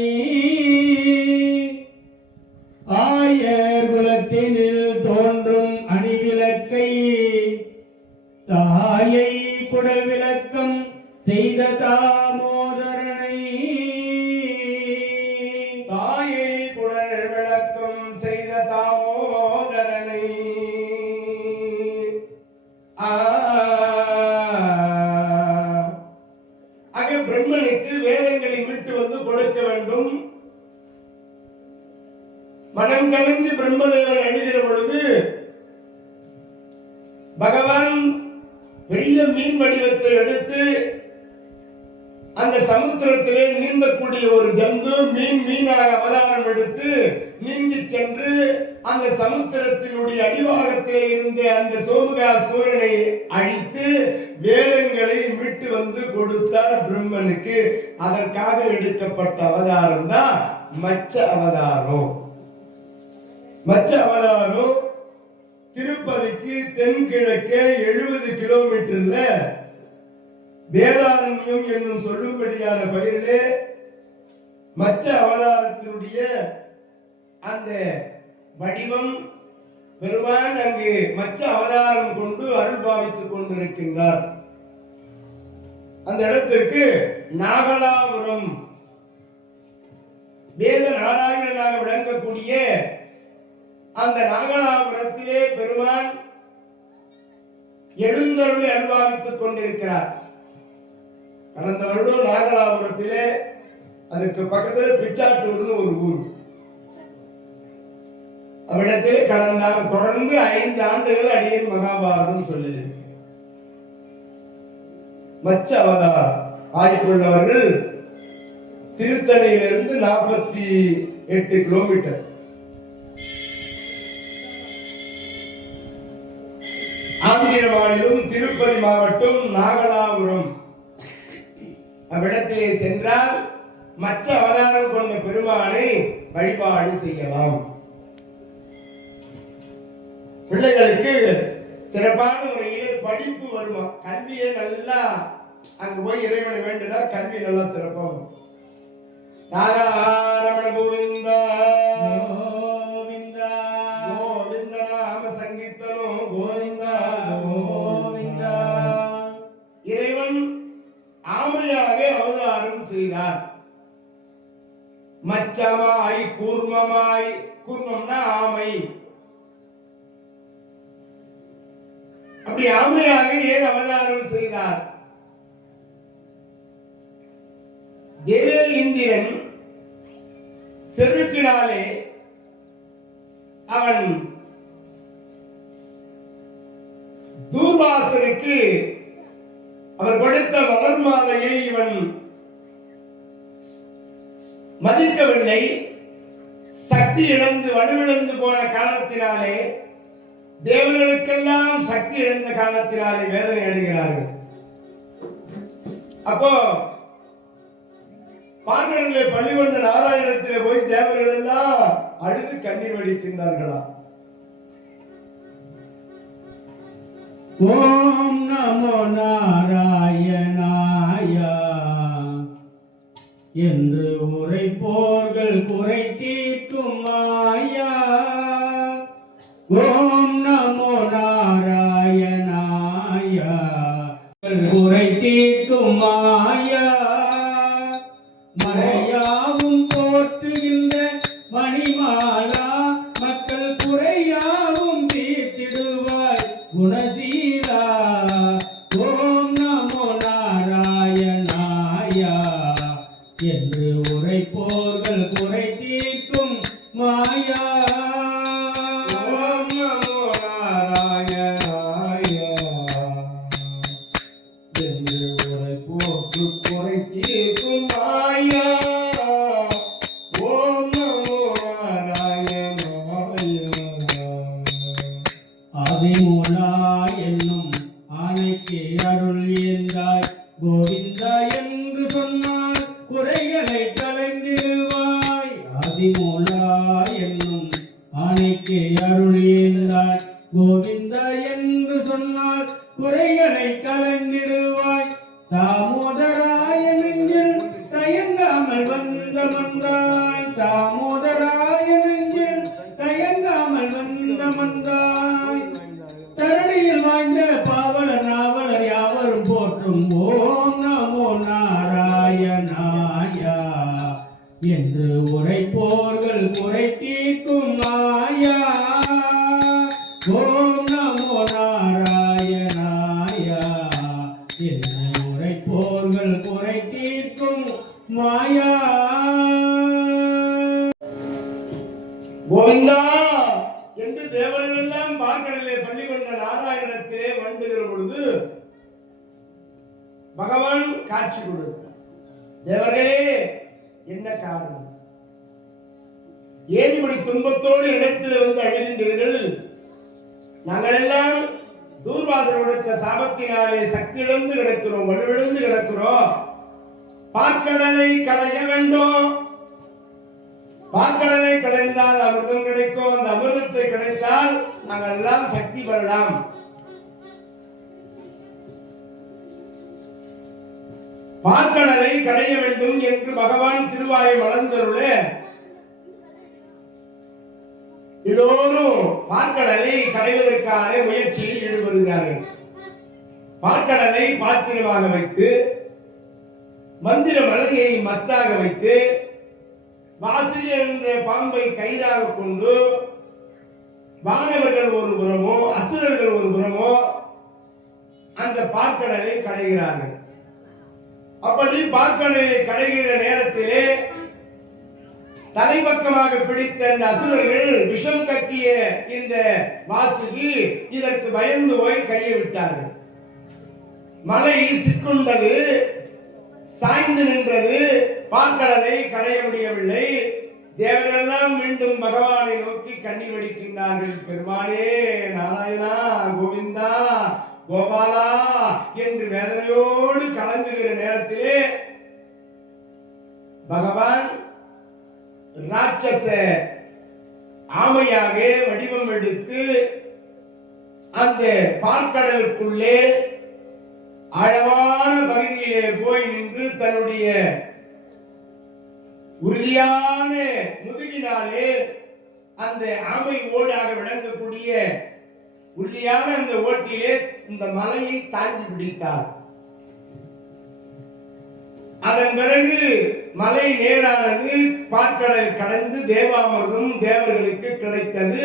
ஆயர் குலத்தினில் தோன்றும் அணிவிளக்கை தாயை குடல் விளக்கம் செய்த தாமோதரனை தாயை குடல் விளக்கம் செய்த தாமோதரனை ஆக பிரம்மனுக்கு வேதங்களை மீட்டு வந்து கொடுக்க வேண்டும். மனம் கலந்து பிரம்மதேவன் அழுகிற பொழுது பகவான் பெரிய மீன் வடிவத்தை எடுத்து அந்த சமுத்திரத்திலே நீந்தக்கூடிய ஒரு ஜந்து மீனாக அவதாரம் எடுத்து நீந்தி சென்று அந்த சமுத்திரத்தினுடைய அடிவாகத்திலே இருந்த அந்த சோமுகாசுரனை அழித்து வேதங்களை மீட்டு வந்து கொடுத்தார் பிரம்மனுக்கு. அதற்காக எடுக்கப்பட்ட அவதாரம் தான் மச்ச அவதாரம். மச்ச அவதாரம் திருப்பதிக்கு தென்கிழக்கே 70 கிலோமீட்டர்ல வேதாரண்யம் என்னும் சொல்லும்படியான பகுதியிலே மச்ச அவதாரத்தினுடைய அந்த வடிவம் பெருமான் அங்கு மச்ச அவதாரம் கொண்டு அருள் பாவித்துக் கொண்டிருக்கின்றார். அந்த இடத்திற்கு நாகலாபுரம் வேத நாராயணனாக விளங்கக்கூடிய அந்த நாகலாபுரத்திலே பெருமான் எழுந்தருளை அனுபவித்துக் கொண்டிருக்கிறார். கடந்த வருடம் நாகலாபுரத்திலே அதற்கு பக்கத்தில் பிச்சாட்டூர்னு ஒரு ஊர், அவ்விடத்திலே கடந்த தொடர்ந்து 5 ஆண்டுகள் அடியேன் மகாபாரதம் சொல்லியிருக்கிறேன். மச்ச அவதார் ஆய்வுள்ளவர்கள் திருத்தணியிலிருந்து 48 கிலோமீட்டர், ஆந்திர மாநிலம் திருப்பதி மாவட்டம் நாகலாபுரம் அவ்விடத்திலே சென்றால் மச்ச அவதாரம் கொண்ட பெருமானை வழிபாடு செய்யலாம். பிள்ளைகளுக்கு சிறப்பான முறையிலே படிப்பு வருமா, கல்வியை நல்லா அங்கு போய் இறைவனை வேண்டுனா கல்வி நல்லா சிறப்பா வரும். நாராயண கோவிந்தா கோவிந்தா கோவிந்த நாம சங்கீர்த்தனோ கோவிந்தா கோவிந்தா. இறைவன் ஆமையாக அவதாரம் செய்தார். மச்சமாய் கூர்மமாய், கூர்மம்னா ஆமை. அப்படி ஆமையாக ஏன் அவதாரம் செய்தார்? தேவேந்திரன் செருக்கினாலே அவன் தூர்வாசனுக்கு அவருக்கு அவர் கொடுத்த மலர் மாலையை இவன் மதிக்கவில்லை. சக்தி இழந்து வலுவிழந்து போன காரணத்தினாலே, தேவர்களுக்கெல்லாம் சக்தி இழந்த காரணத்தினாலே வேதனை அடைகிறார்கள். அப்போ பார்க்கடலிலே பள்ளி கொண்ட நாராயணத்திலே போய் தேவர்கள் எல்லாம் அழுது கண்ணீர் வடிக்கின்றார்களாம். ஓம் நமோ நாராயணாயா என்று உரைப்போர்கள் குறை தீர்க்கும் மாயா. ஓம் நமோ நாராயணாயா குறை தீர்க்கும் மாயா. மறையாவும் போற்றுகின்ற மணிமாலா, மக்கள் குறையாவும் தீர்த்திடுவாய் குணசீலா. ஓம் நமோ நாராயணாயா என்று உரைப்போர்கள் குறை தீர்க்கும் மாயா. ஓம் நமோ நாராயணாயா என்று உரைப்போர்க்கு குறை தீர்க்கும் மாயா. ஓம் நமோ நாராயணாயா. ஆதிமூலா என்னும் ஆணைக்கு அருள் ஏந்தாய் கோவிந்தா என்று சொன்னால் குறைகளை கலைந்திடுவாய். ஆதிமூலா என்னும் ஆணைக்கு அருள் ஏந்தாய் கோவிந்தா என்று சொன்னால் குறைகளை கலைந்திடுவாய். தாமோதராய நெஞ்சில் தயங்காமல் வந்த மந்தாய். தாமோதராய நெஞ்சில் தயங்காமல் வந்த மந்தாய். தரணியில் வாய்ந்த பாவலர் நாவலர் யாவரும் போற்றும் ஓம் நமோ நாராயணாயா என்று உரைப்போர்கள் குறை தீர்க்கும் மாயா. ஓம் நமோ நாராயணாயா என்று உரைப்போர்கள் குறை தீர்க்கும் மாயா. கோவிந்தா என்று தேவர்கள் எல்லாம் பார்க்கடலிலே பள்ளி கொண்ட நாராயணத்திலே வந்துகிற பொழுது பகவான் காட்சி கொடுத்தார். தேவர்களே, என்ன காரணம்? ஏன் இப்படி துன்பத்தோடு இடத்தில் வந்து அழிகின்றீர்கள்? நாங்கள் எல்லாம் தூர்வாசர் கொடுத்த சாபத்தினாலே சக்தி இழந்து கிடக்கிறோம், வலுவிழந்து கிடக்கிறோம். பார்க்கடலை களைய வேண்டும். பார்க்கடலை கடைந்தால் அமிர்தம் கிடைக்கும். அந்த அமிர்தத்தை கிடைத்தால் நாங்கள் எல்லாம் சக்தி பெறலாம். பார்க்கடலை கடைய வேண்டும் என்று பகவான் திருவாயை மலர்ந்தருள எல்லோரும் பார்க்கடலை கடைவதற்கான முயற்சியில் ஈடுபடுகிறார்கள். பார்க்கடலை பாத்திரமாக வைத்து, மந்திர மலையை மத்தாக வைத்து, வாசுகி என்ற பாம்பை கயிறாக கொண்டு வானவர்கள் ஒரு புறமோ அசுரர்கள் ஒரு புறமோ அந்த பார்க்கடலை கடைகிறார்கள். அப்படி பார்க்கடலை கடைகிற நேரத்திலே தலைப்பக்கமாக பிடித்த அந்த அசுரர்கள் விஷம் கக்கிய இந்த வாசுகி இதற்கு பயந்து போய் கையை விட்டார்கள். மலை சிக்குண்டது, சாய்ந்து நின்றது. பார்க்கடலை கடைய முடியவில்லை. தேவர்கள் எல்லாம் மீண்டும் பகவானை நோக்கி கண்ணீர் வடிக்கின்றார்கள். பெருமானே, நாராயணா, கோவிந்தா, கோபாலா என்று வேதனையோடு கலங்குகிற நேரத்திலே பகவான் ராட்சச ஆமையாக வடிவம் எடுத்து அந்த பார்க்கடலுக்குள்ளே ஆழமான பகுதியிலே போய் நின்று தன்னுடைய உறுதியான முதுகினாலே அந்த ஆமை ஓடாக விளங்கக்கூடிய உறுதியான அந்த ஓட்டிலே இந்த மலையை தாங்கி பிடித்தார். அதன் பிறகு மலை நேரானது, பார்க்கடல் கடந்து தேவாமிர்தம் தேவர்களுக்கு கிடைத்தது.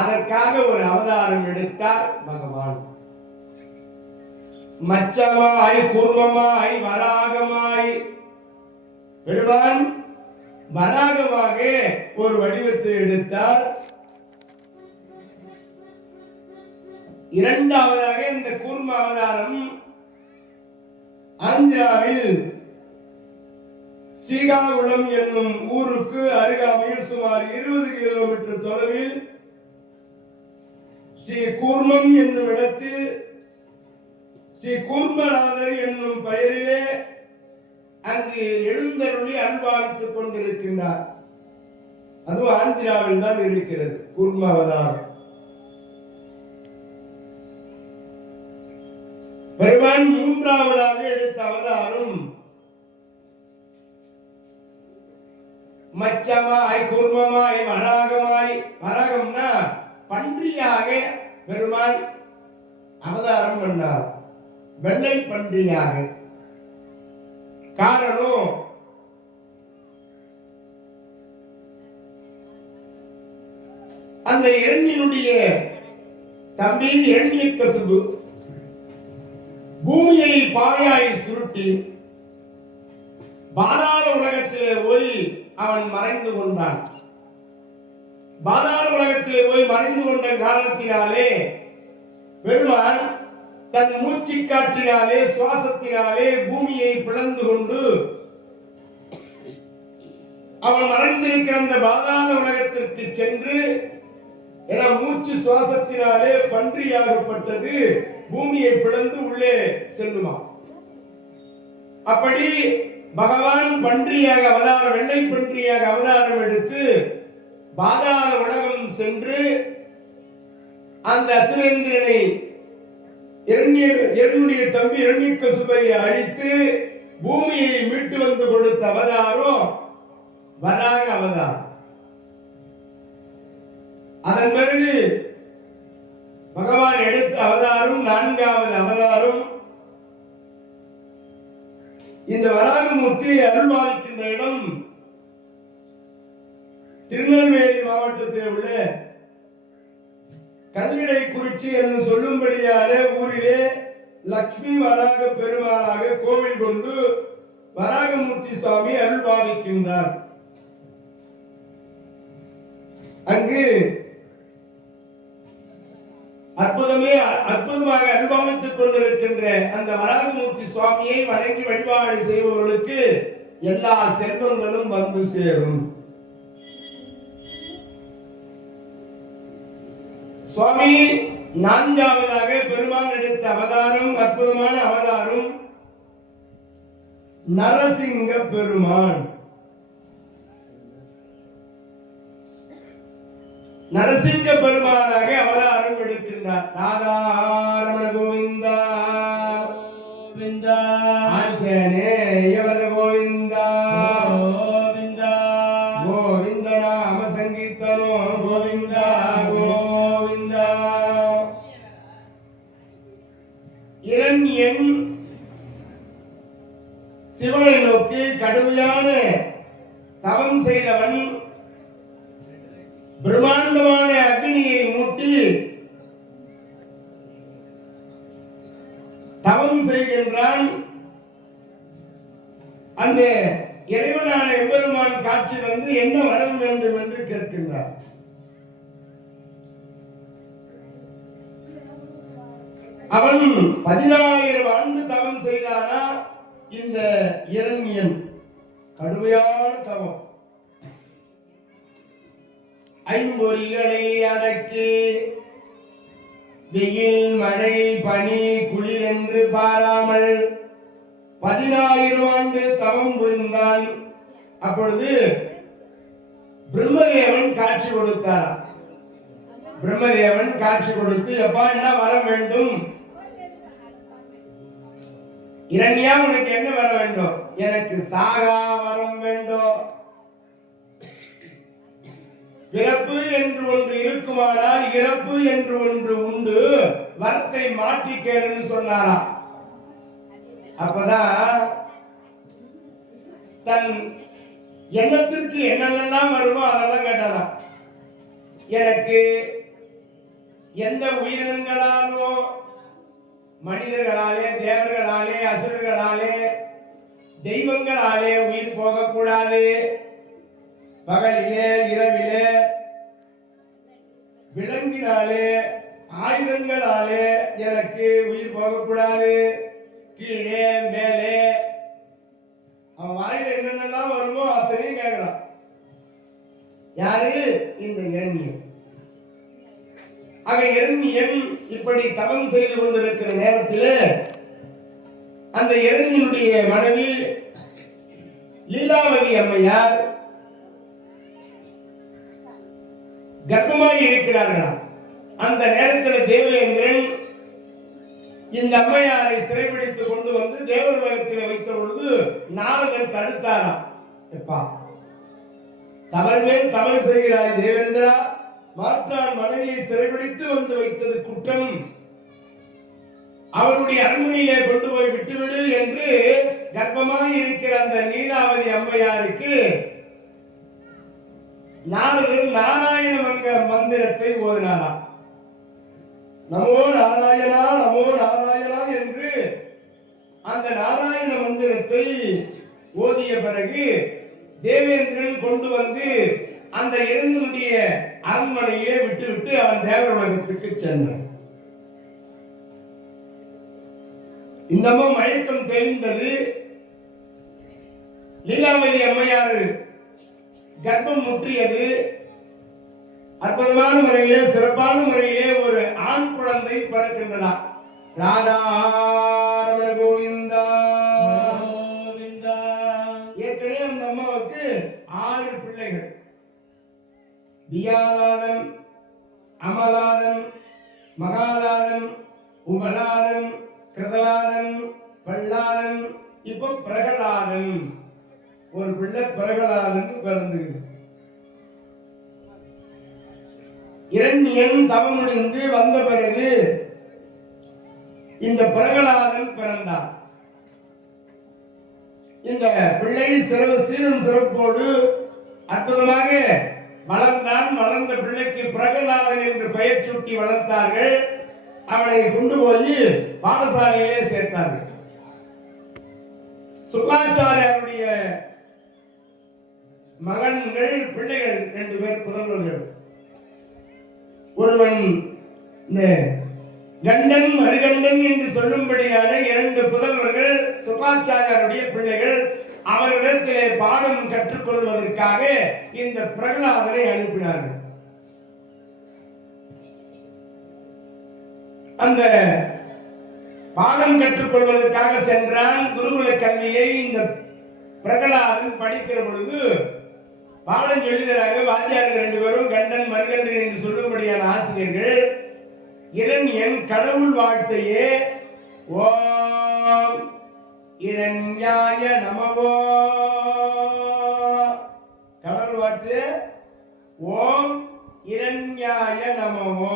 அதற்காக ஒரு அவதாரம் எடுத்தார் பகவான். மச்சமாய், கூர்மமாய், வராகமாய் பெருமான் வராகமாக ஒரு வடிவத்தை எடுத்தார். இரண்டாவதாக இந்த கூர்ம அவதாரம் ஆந்திராவில் ஸ்ரீகாகுளம் என்னும் ஊருக்கு அருகாமையில் சுமார் 20 கிலோமீட்டர் தொலைவில் ஸ்ரீ கூர்மம் என்னும் இடத்தில் ஸ்ரீ கூர்மநாதர் என்னும் பெயரிலே அங்கு எழுந்தருளி அன்பாவித்துக் கொண்டிருக்கின்றார். அதுவும் ஆந்திராவில் தான் இருக்கிறது கூர்ம அவதாரம். பெருமான் மூன்றாவதாக எடுத்த அவதாரம் மச்சமாய் கூர்மமாய் வராகமாய். வராகம்னா பன்றியாக பெருமான் அவதாரம் பண்ணார், வெள்ளை பன்றியாக. காரணம் அந்த இரண்டினுடைய தம்பி இரண்யகசிபு பூமியை பாயாய் சுருட்டி பாதாள உலகத்திலே போய் அவன் மறைந்து கொண்டான். பாதாள உலகத்திலே போய் மறைந்து கொண்ட காரணத்தினாலே பெருமான் தன் மூச்சு காற்றினாலே சுவாசத்தினாலே பூமியை பிளந்து கொண்டு அவன் மறைந்திருக்கிற அந்த பாதாள உலகத்திற்கு சென்று என மூச்சு சுவாசத்தினாலே பன்றியாகப்பட்டது பூமியை பிளந்து உள்ளே செல்லுமா. அப்படி பகவான் பன்றியாக அவதாரம், வெள்ளை பன்றியாக அவதாரம் எடுத்து பாதாள உலகம் சென்று அந்த அசுரேந்திரனை என்னுடைய தம்பி இரண்யகசிபை அழித்து பூமியை மீட்டு வந்து கொடுத்த அவதாரம் வராக அவதாரம். அதன் பிறகு பகவான் எடுத்த அவதாரம் நான்காவது அவதாரம். இந்த வராகமூர்த்தி அருள்பாலிக்கின்ற இடம் திருநெல்வேலி மாவட்டத்தில் உள்ள கல்லிடைக்குறிச்சி என்று சொல்லும்படியான ஊரிலே லட்சுமி வராக பெருமாளாக கோவில் கொண்டு வராகமூர்த்தி சுவாமி அருள்பாலிக்கின்றார். அங்கு அற்புதமாக அனுபவித்துக் கொண்டிருக்கின்ற அந்த வராகமூர்த்தி சுவாமியை வணங்கி வழிபாடு செய்பவர்களுக்கு எல்லா செல்வங்களும் வந்து சேரும். சுவாமி நான்காவதாக பெருமான் எடுத்த அவதாரம் அற்புதமான அவதாரம் நரசிங்க பெருமான். நரசிங்க பெருமானாக அவதாரம் எடுக்கின்றார். ராதாரமண கோவிந்தா கோவிந்தா, ஆஞ்சநேயவத கோவிந்தா கோவிந்தா, கோவிந்த நாம சங்கீர்த்தனோ கோவிந்தா கோவிந்தா. இரண்யன் சிவனை நோக்கி கடுமையான தவம் செய்தவன் பிரம்மாண்டமான அக்னியை மூட்டி தவம் செய்கின்றான். அந்த இறைவனான எம்பெருமான் காட்சி வந்து என்ன வரம் வேண்டும் என்று கேட்கின்றார். அவன் 10,000 ஆண்டு தவம் செய்தானா இந்த இரண்யன். கடுமையான தவம். ஐம்பொறிகளை அடக்கி வெயில் மழை பனி குளிர் என்று பாராமல் 10,000 ஆண்டு தவம் புரிந்தான். அப்பொழுது பிரம்மதேவன் காட்சி கொடுத்தார். பிரம்மதேவன் காட்சி கொடுத்து, எப்பா என்ன வரம் வேண்டும்? இரண்யா, உனக்கு என்ன வர வேண்டும்? எனக்கு சாகா வரம் வேண்டும். பிறப்பு என்று ஒன்று இருக்குமானால் இறப்பு என்று ஒன்று உண்டு, வரத்தை மாற்றி கேளுன்னு சொன்னாரா. அப்பதான் தன் எண்ணத்திற்கு என்னென்னலாம் வருமோ அதெல்லாம் கேட்டாலாம். எனக்கு எந்த உயிரினங்களாலோ, மனிதர்களாலே, தேவர்களாலே, அசுரர்களாலே, தெய்வங்களாலே உயிர் போகக்கூடாது. பகலிலே இரவிலே விலங்கினாலே ஆயுதங்களாலே எனக்கு உயிர் போகக்கூடாது. கீழே மேலே அவன் வாயில என்னென்னலாம் வருமோ அத்தனையும் கேட்கிறான். யாரு? இந்த இரண்யன். ஆக இரண்யன் இப்படி தவம் செய்து கொண்டிருக்கிற நேரத்தில் அந்த இரண்யனுடைய மனைவி லீலாவதி அம்மையார் கர்ப்பமாய் இருக்கிறார்களாம். அந்த நேரத்தில் தேவேந்திரன் இந்த அம்மையாரை சிறைபிடித்துக் கொண்டு வந்து தேவர் உலகத்தில் வைத்த பொழுது நாரதர் தடுத்தாராம். எப்பா, தவறு மேல் தவறு செய்கிறாய் தேவேந்திரா, மாற்றான் மனைவியை சிறைபிடித்து வந்து வைத்தது குற்றம், அவருடைய அரண்மனையிலே கொண்டு போய் விட்டுவிடு என்று கர்ப்பமாய் இருக்கிற அந்த லீலாவதி அம்மையாருக்கு நாரதர் நாராயண மந்திரத்தை ஓதினாராம். நமோ நாராயணா நமோ நாராயணா என்று அந்த நாராயண மந்திரத்தை ஓதிய பிறகு தேவேந்திரன் கொண்டு வந்து அந்த இரண்டனுடைய அரண்மனையிலே விட்டுவிட்டு அவன் தேவர் உலகத்துக்கு சென்றான். இந்த மயக்கம் தெளிந்தது. லீலாவதி அம்மையார் கர்ப்பம் முற்றியது. அற்புதமான முறையிலே சிறப்பான முறையிலே ஒரு ஆண் குழந்தை பிறக்கின்றன. ராதாரமண கோவிந்தா. ஏற்கனவே அந்த அம்மாவுக்கு 6 பிள்ளைகள். தியாலாதன், அமலாதன், மகாலாதன், உமலாதன், கிருதலாதன், பல்லாதன், இப்போ பிரகலாதன். ஒரு பிள்ளை பிரகலாதன் பிறந்துகிறது. இரண்யன் தவம் முடிந்து வந்த பிறகு இந்த பிரகலாதன் பிறந்தான். இந்த பிள்ளை சீரும் சிறப்போடு அற்புதமாக வளர்ந்தான். வளர்ந்த பிள்ளைக்கு பிரகலாதன் என்று பெயர் சூட்டி வளர்த்தார்கள். அவனை கொண்டு போய் பாடசாலையிலே சேர்த்தார்கள். சுக்காச்சாரியாருடைய மகன்கள் பிள்ளைகள் 2 பேர் புதல்வர்கள். ஒருவன் இந்த கண்டன் மறுகண்டன் என்று சொல்லும்படியான 2 புதல்வர்கள் சுக்காச்சாரியாருடைய பிள்ளைகள். அவர்களிடத்திலே பாடம் கற்றுக்கொள்வதற்காக இந்த பிரகலாதனை அனுப்பினார்கள். அந்த பாடம் கற்றுக்கொள்வதற்காக சென்றான். குருகுல கல்வியை இந்த பிரகலாதன் படிக்கிற பொழுது பாடம் எழுதுகிறாங்க. வாத்தியார்கள் 2 பேரும் கண்டன் மறுகண்டன் என்று சொல்லும்படியான ஆசிரியர்கள். இரண்யன் கடவுள் வாழ்த்தையே ஓம் இரண்யாய நமவோ, கடவுள் வாழ்த்து ஓம் இரண்யாய நமவோ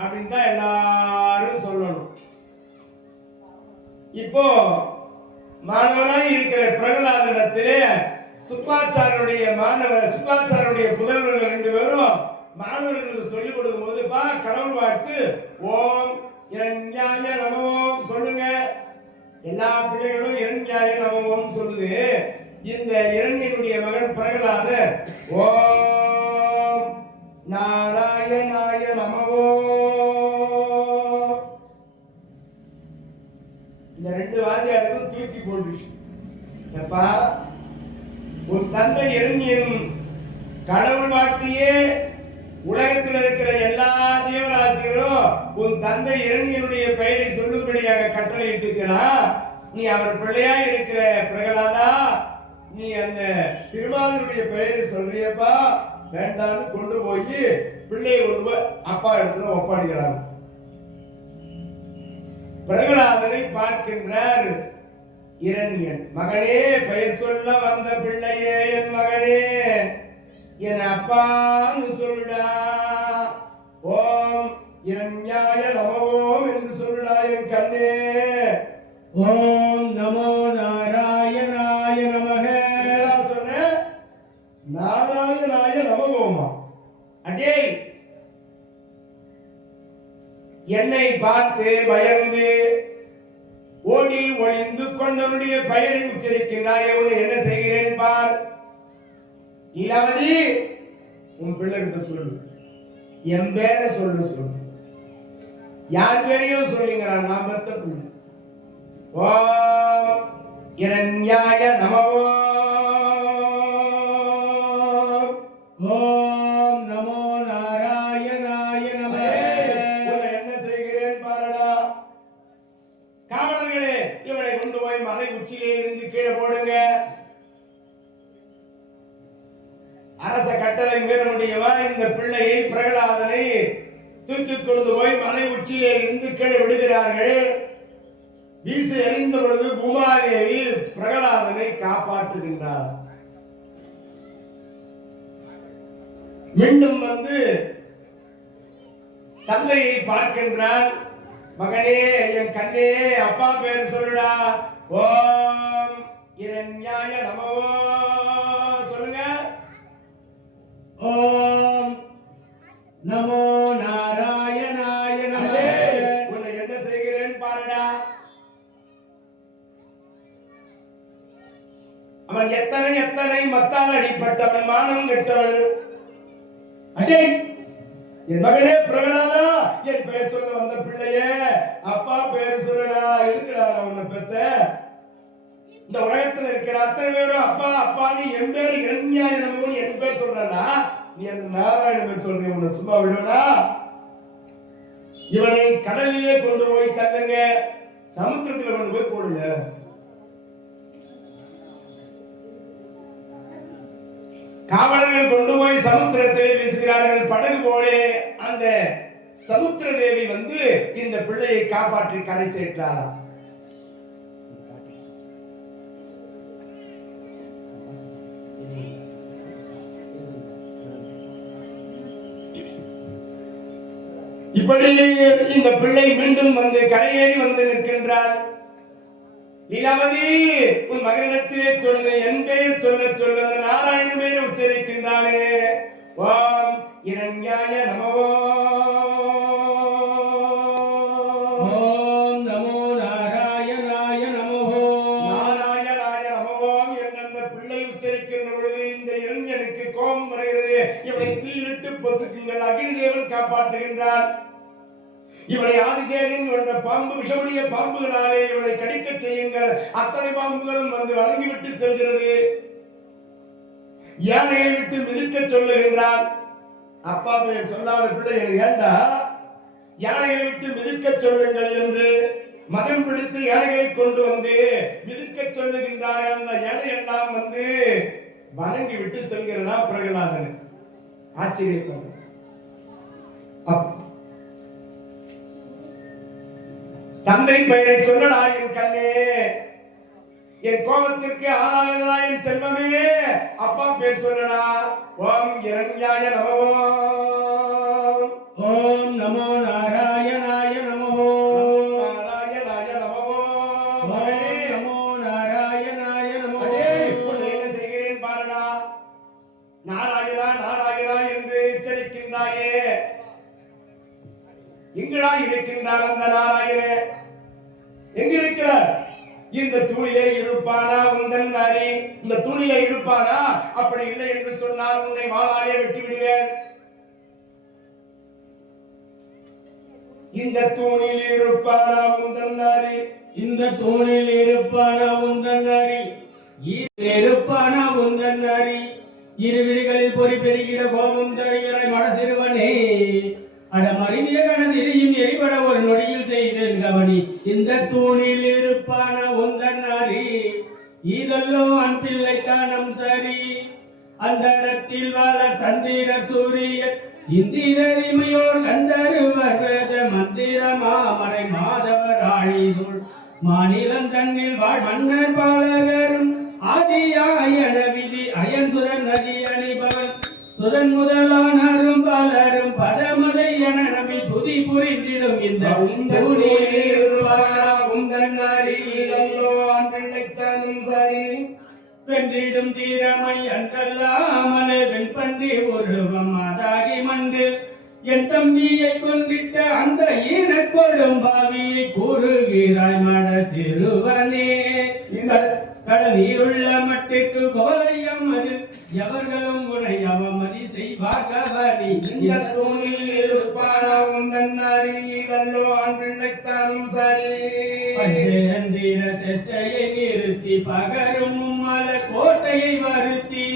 அப்படின்னு தான் எல்லாரும் சொல்லணும். இப்போ மாணவனாய் இருக்கிற பிரகலாதனிடத்திலே சுக்காச்சாரியுடைய புதல்வர்கள் 2 பேரும் மாணவர்களுக்கு சொல்லிக் கொடுக்கும் போது, கடவுள் வாழ்த்து ஓம் இரண்யாய நமவோம் சொல்லுங்க. எல்லா பிள்ளைகளும் இரண்யாய நமவோம் சொல்லுது. இந்த இரண்யனுடைய மகன் பிரகலாத ஓம் நாராயணாய நமவோ. இந்த 2 வாத்தியாருக்கும் தூக்கி போட்டுச்சு. எப்பா, உன் தந்தை இரண்யன் கடவுள் வாழ்த்தையே உலகத்தில் இருக்கிற எல்லா ஜீவராசிகளும் உன் தந்தை இரண்யனுடைய பெயரை சொல்லும்படியாக கட்டளையிட்டிருக்கிறார். நீ அவர் பிள்ளையா இருக்கிற பிரகலாதா, நீ அந்த திருமாலுடைய பெயரை சொல்றியப்பா, வேண்டாம்னு கொண்டு போய் பிள்ளையை கொண்டு போய் அப்பா இடத்துல ஒப்படைக்கிறாங்க. பிரகலாதனை பார்க்கின்றார் இரண்யன். மகனே, பெயர் சொல்ல வந்த பிள்ளையே, என் மகனே, என் அப்பான்னு சொல்லுடா. ஓம் இரண்யாய நமவோம் என்று சொல்லுடா என் கண்ணே. ஓம் நமோ நாராயணாய நமக. சொன்ன நாராயணாய நமவோமா. அடே, என்னை பார்த்து பயந்து ஓடி ஒளிந்து கொண்டவனுடைய பெயரை உச்சரிக்கின்றாய். உன்னை என்ன செய்கிறேன் பார். லீலாவதி, உன் பிள்ளைகிட்ட சொல்லு, என் பேரை சொல்லு. யார் பேரையும் சொல்லுங்கிறான், நான் பெத்த பிள்ளை. ஓம் இரண்யாய நமோ. ஓம் நமோ நாராயணாய நமः. உன்னை என்ன செய்கிறேன் பாருடா. காவலர்களே, இவனை கொண்டு போய் மலை உச்சியிலே இருந்து கீழே போடுங்க. அரச கட்டளை மீற முடியவா இந்த பிள்ளையை பிரகலாதனை தூக்கி கொண்டு போய் மலை உச்சியிலே இருந்து கீழே விடுகிறார்கள். வீசி எறிந்த பொழுது பூமாதேவி பிரகலாதனை காப்பாற்றுகின்றார். மீண்டும் வந்து தந்தையை பார்க்கின்றான். மகனே, என் கண்ணே, அப்பா பேர் சொல்லுடா. ஓம் இரண்யாய நமோ. சொல்லுங்க. ஓம் நமோ நாராயணாய நமः. உன்னை என்ன செய்கிறேன் பாருடா. அவன் எத்தனை எத்தனை மத்தால் அடிப்பட்டவன், மானம் கெட்டவன். அடே, என் மகளே பிரகலாதா, என் பெயர் சொல்ல வந்த பிள்ளையே, அப்பா பேர் சொல்லடா. எதுக்குடா உன்னை பெத்த? இந்த உலகத்துல இருக்கிற அத்தனை பேரும் அப்பா அப்பான்னு என் பேர் இரண்யாய நமோன்னு என் பேர் சொல்றா. நீ அந்த நாராயண பேர் சொல்றீங்க, உன்னை சும்மா விடுவடா. இவனை கடலிலே கொண்டு போய் தள்ளுங்க, சமுத்திரத்துல கொண்டு போய் போடுங்க. காவலர்கள் கொண்டு போய் சமுத்திரத்திலே வீசுகிறார்கள். படகு போலே அந்த சமுத்திர தேவி வந்து இந்த பிள்ளையை காப்பாற்றி கரை சேர்த்தார். இப்படி இந்த பிள்ளை மீண்டும் வந்து கரையேறி வந்து நிற்கின்றார். லீலாவதி, உன் மகனிடத்திலே சொல்லு, என் பெயர் சொல்ல சொல்ல அந்த நாராயண பெயரை உச்சரிக்கின்றானே. ஓம் இரண்யாய நமோ. ஓம் நமோ நாராயணாய நமः. நாராயணாய நமோம் என்ற பிள்ளை உச்சரிக்கின்ற பொழுது இந்த இரண்யனுக்கு கோபம் வருகிறது. இவனை தீயிலிட்டு பொசுக்குங்கள், அக்னி தேவன் காப்பாற்றுகின்றார். இவனை ஆதிசேகன் என்ற பாம்பு, விஷமுடைய பாம்புகளாலே இவனை கடிக்க செய்யுங்கள். அத்தனை பாம்புகளும் வந்து வணங்கிவிட்டு செல்கிறது. யானையை விட்டு மிதிக்க சொல்லுகின்றான். அப்பா பெயர் சொல்லாத பிள்ளை எனக்கு ஏண்டா, யானையை விட்டு மிதிக்க சொல்லுங்கள் என்று மதம் பிடித்து யானைகளை கொண்டு வந்து மிதிக்க சொல்லுகின்றார்கள். அந்த யானை எல்லாம் வந்து வணங்கி விட்டு செல்கிறதா பிரகலாதன். ஆச்சரியப்படும். தந்தை பெயரை சொல்லடா என் கண்ணே, என் கோபத்திற்கு ஆளானதா என் செல்வமே, அப்பா பேர் சொல்லடா. ஓம் இரண்யாய நமோ. ஓம் நமோ நாராயணாய நமः. நாராயணாய நமோ. நமோ நாராயணாய நமः. என்ன செய்கிறேன் பாருடா. நாராயணா நாராயணா என்று எச்சரிக்கின்றாயே, எங்கடா இருக்கின்றார் அந்த நாராயணே? எங்க இருக்கிறார்? இந்த தூணிலே இருப்பானா உந்தன் நாரி? இந்த தூணிலே இருப்பானா? அப்படி இல்லை என்று சொன்னால் உன்னை வாளாலே வெட்டி விடுவேன். இந்த தூணில் இருப்பானா உந்தன் நாரி? இந்த தூணில் இருப்பானா உந்தன் நாரி? இருப்பானா உந்தன் நாரி? இருவிழிகளில் பொறி பெருகிட கோபம் தருகிறாய் மனசிறுவனே. அடமறிவிய கணதிரியும் எரிபட ஒரு நொடியில் செய்தேன் கவனி. இந்த தூணில் இருப்பான உந்தன் நாரி? இதல்லோ அன்பில்லை காணம் சரி. அந்த இடத்தில் வாழ சந்திர சூரிய இந்திரரிமையோர் கந்தருவர் வேத மந்திர மாமரை மாதவர் ஆழிதுள் மாநிலம் தன்னில் வாழ் மன்னர் பாலகரும் ஆதியாயன விதி அயன் சுரன் நதி அணிபவன் சுதன் முதலானரும் பலரும் பதமதை என நம்பி துதி புரிந்திடும் இந்த வென்றிடும் தீரமை அன்றல்லாமலே வெண்பன்றி உருவம் அதாகி மன்றில் என் தம்பியை கொண்டிட்ட அந்த ஈனக் கொள்ளும் பாவியை கூறுகிறாய் மட சிறுவனே. கடல் நீருள்ள மட்டிற்கு கோலையம் அதில் எவர்களும் உனை அவமதி செய்வார்கவனி இந்த தூணில் இருப்பானா உந்தன் அறிதல்லோ ஆண் பிள்ளைத்தானும் சரி பஞ்சேந்திர சேஷ்டையை நிறுத்தி பகரும் மல கோட்டையை வருத்தி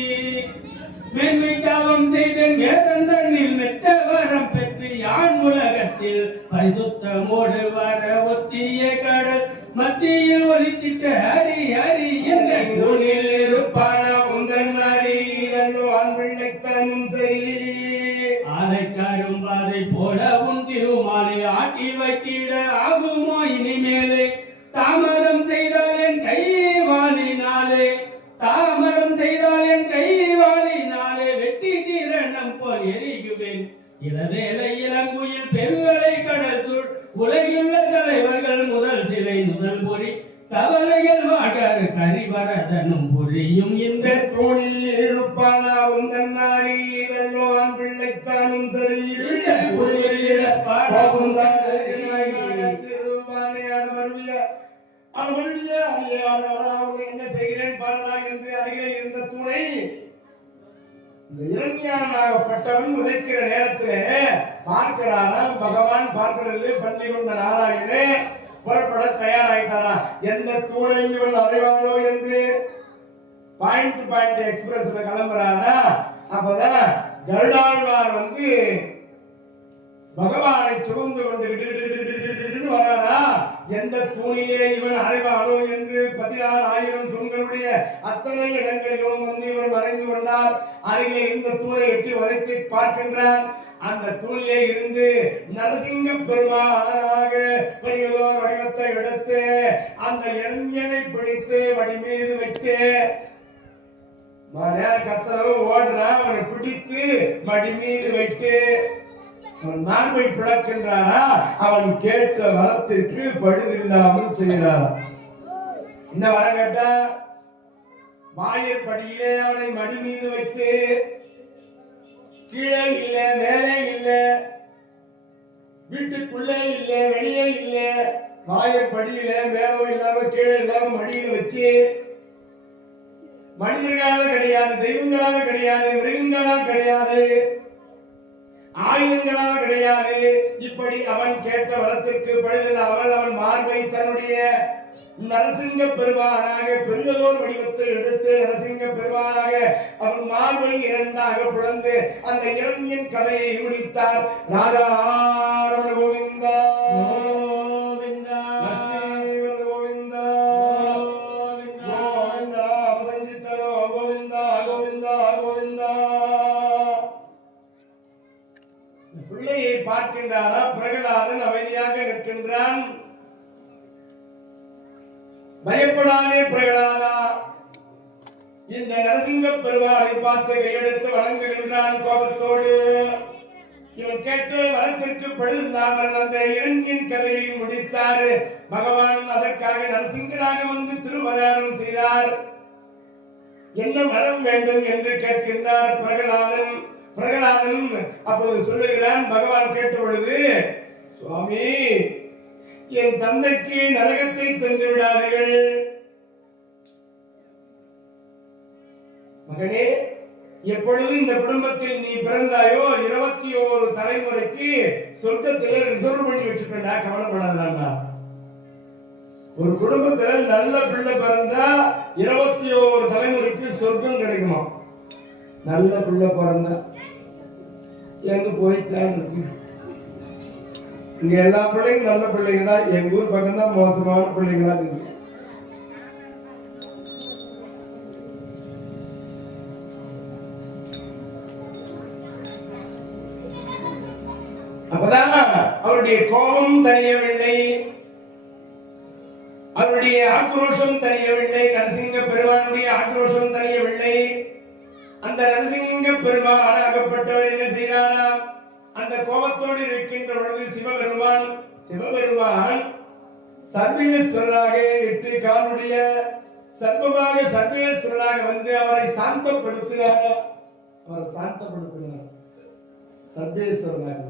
மென்மைக்காவம் செய்த மேதந்தனில் மெத்த வரம் பெற்று யான் உலகத்தில் பரிசுத்தமோடு வர ஒத்திய கடல் மத்தியில் ஒலித்திட்ட ஹரி ஹரி இந்த தூணில் இருப்பானா உந்தன் அறிதல்லோ ஆண் பிள்ளைத்தானும் சரி ஆலைக்காரும் பாதை போல உன் திருமாலை ஆட்டி வைத்திட ஆகுமோ இனிமேலே தாமரம் செய்தால் என் கை வாலினாலே தாமரம் செய்தால் என் கை வாலினாலே வெட்டி தீரணம் போல் எரிகுவேன் இளவேலை இளங்குயில் பெருவலை கடல் சூழ் உலகிலுள்ள தலைவர்கள் முதல் சிலை முதல் பொறி கவலைகள் வாடர் கரிவரதனும் புரியும் இந்த தூணில் இருப்பானா உந்தன் அறிதல்லோ ஆண் பிள்ளைத்தானும் சரி என்ன செய்கிறேன் பாரடா என்று அருகில் இருந்த தூணை இந்த இரண்யானாகப்பட்டவன் உதைக்கிற நேரத்திலே பார்க்கிறாராம் பகவான் பார்க்கிறது பள்ளி கொண்ட நாராயணே புறப்பட தயாராயிட்டாரா எந்த தூணை இவன் அறிவானோ என்று பாயிண்ட் எக்ஸ்பிரஸ்ல கிளம்புறாரா அப்பதான் கருடாழ்வார் வந்து பகவானை சுமந்து கொண்டு வராரா எந்த தூணிலே இவன் அறைவானோ என்று 16,000 தூண்களுடைய அத்தனை இடங்களிலும் வந்து இவன் மறைந்து கொண்டார் அருகிலே இந்த தூணை எட்டி வதைத்து பார்க்கின்றான் அந்த தூணிலே இருந்து நரசிங்க பெருமானாக பெரியதோர் வடிவத்தை எடுத்து அந்த இளைஞனை பிடித்து வடி மீது வைத்து கத்தனவும் ஓடுறான் அவனை பிடித்து மடி மீது வைத்து மார்பை பிளக்கின்றானா அவன் கேட்ட வரத்திற்கு பழுதில்லாமல் செய்கிறான் இந்த வரம் கேட்டா வாயிற்படியிலே அவனை மடி மீது வைத்து கீழே இல்ல மேலே இல்ல வீட்டுக்குள்ளே இல்ல வெளியே இல்ல வாயிற்படியில மேலும் இல்லாம கீழே இல்லாம மடியில வச்சு மனிதர்களால கிடையாது தெய்வங்களால கிடையாது மிருகங்களால் கிடையாது ஆயுதங்களால் கிடையாது இப்படி அவன் கேட்ட வரத்திற்கு பழுதில்லாமல் அவன் மார்பை தன்னுடைய நரசிங்க பெருமானாக பெரியதோர் வடிவத்தை எடுத்து நரசிங்க பெருமானாக அவன் மார்பை இரண்டாக பிளந்து அந்த இரண்டின் கதையை முடித்தார் ராதாரமண கோவிந்தா கோவிந்தா கோவிந்தா கோவிந்தா அபசங்கித்தனோ கோவிந்தா கோவிந்தா கோவிந்தா பிள்ளையை பார்க்கின்றாரா பிரகலாதன் அமைதியாக நிற்கின்றான் பயப்படாதே பிரகலாதா இந்த நரசிங்க பெருமாளை பார்த்து கையெடுத்து வணங்குகின்றான் கோபத்தோடு இவன் கேட்டு வரத்திற்கு பழுதில்லாமல் அந்த இரண்டின் கதையை முடித்தார் பகவான் அதற்காக நரசிங்கராக வந்து திருவதாரம் செய்தார் என்ன வரம் வேண்டும் என்று கேட்கின்றார் பிரகலாதன் அப்போது சொல்லுகிறான் பகவான் கேட்ட பொழுது சுவாமி என் தந்தைக்கு நரகத்தை தந்து விடாதீர்கள் மகனே எப்பொழுது இந்த குடும்பத்தில் நீ பிறந்தாயோ 21 தலைமுறைக்கு சொர்க்கத்திலே ரிசர்வ் பண்ணி வச்சுக்கண்டா கவலைப்படாதா ஒரு குடும்பத்துல நல்ல பிள்ளை பிறந்தா 21 தலைமுறைக்கு சொர்க்கம் கிடைக்குமா நல்ல பிள்ளை பிறந்தா எங்க போய்த்தான் இருக்கு இங்க எல்லா பிள்ளைங்க நல்ல பிள்ளைங்க தான் எங்க ஊர் பக்கம் தான் மோசமான பிள்ளைங்களா இருக்கு அப்பதான் அவருடைய கோபம் தனியவில்லை அவருடைய ஆக்ரோஷம் தனியவில்லை நரசிங்க பெருமானுடைய ஆக்ரோஷம் தனியவில்லை அந்த நரசிங்க பெருமான் ஆகப்பட்டவர் என்ன செய்தாராம் அந்த கோபத்தோடு இருக்கின்ற பொழுது சிவபெருமான் சர்வேஸ்வரராக 8 காலுடைய சர்வமாக சர்வேஸ்வரராக வந்து அவரை சாந்தப்படுத்தினார் சர்வேஸ்வரராக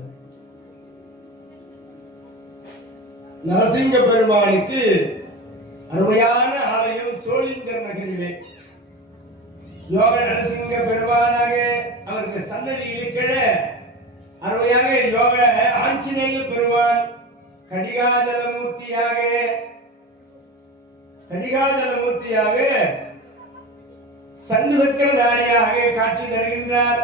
நரசிங்க பெருமானுக்கு அருமையான ஆலயம் சோளிங்கர் நகரிலே யோக நரசிங்க பெருமானாக அவருக்கு சன்னதி இருக்கிற அருமையாக யோக ஆஞ்சநேய பெருமான் கடிகாஜலமூர்த்தியாக சங்கு சக்கரதாரியாக காட்சி தருகின்றார்.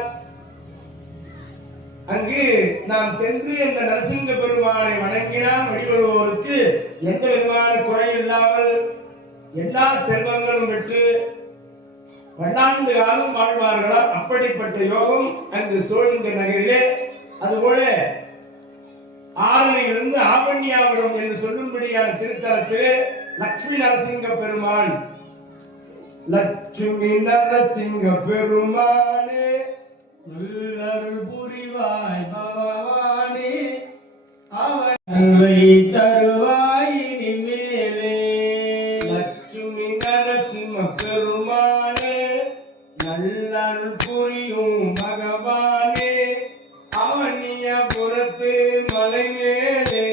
அங்கு நாம் சென்று அந்த நரசிங்க பெருமானை வணங்கினால் வழிபடுவோருக்கு எந்த விதமான குறை இல்லாமல் எல்லா செல்வங்களும் பெற்று பல்லாண்டு காலம் வாழ்வார்களாம். அப்படிப்பட்ட யோகம் அங்கு சோழிங்க நகரிலே, அதுபோல ஆரணியிலிருந்து ஆவண்யாபுரம் என்று சொல்லும்படியான திருத்தலத்திலே லட்சுமி நரசிங்க பெருமான், லட்சுமி நரசிங்க பெருமானே நல்லருள் புரிவாய் பகவானே, அவனை தருவாய் இனிமேலே. லட்சுமி நரசிம்ம பெருமானே நல்லருள் புரியும் பகவானே, அவனியபுரத்து மலை மேலே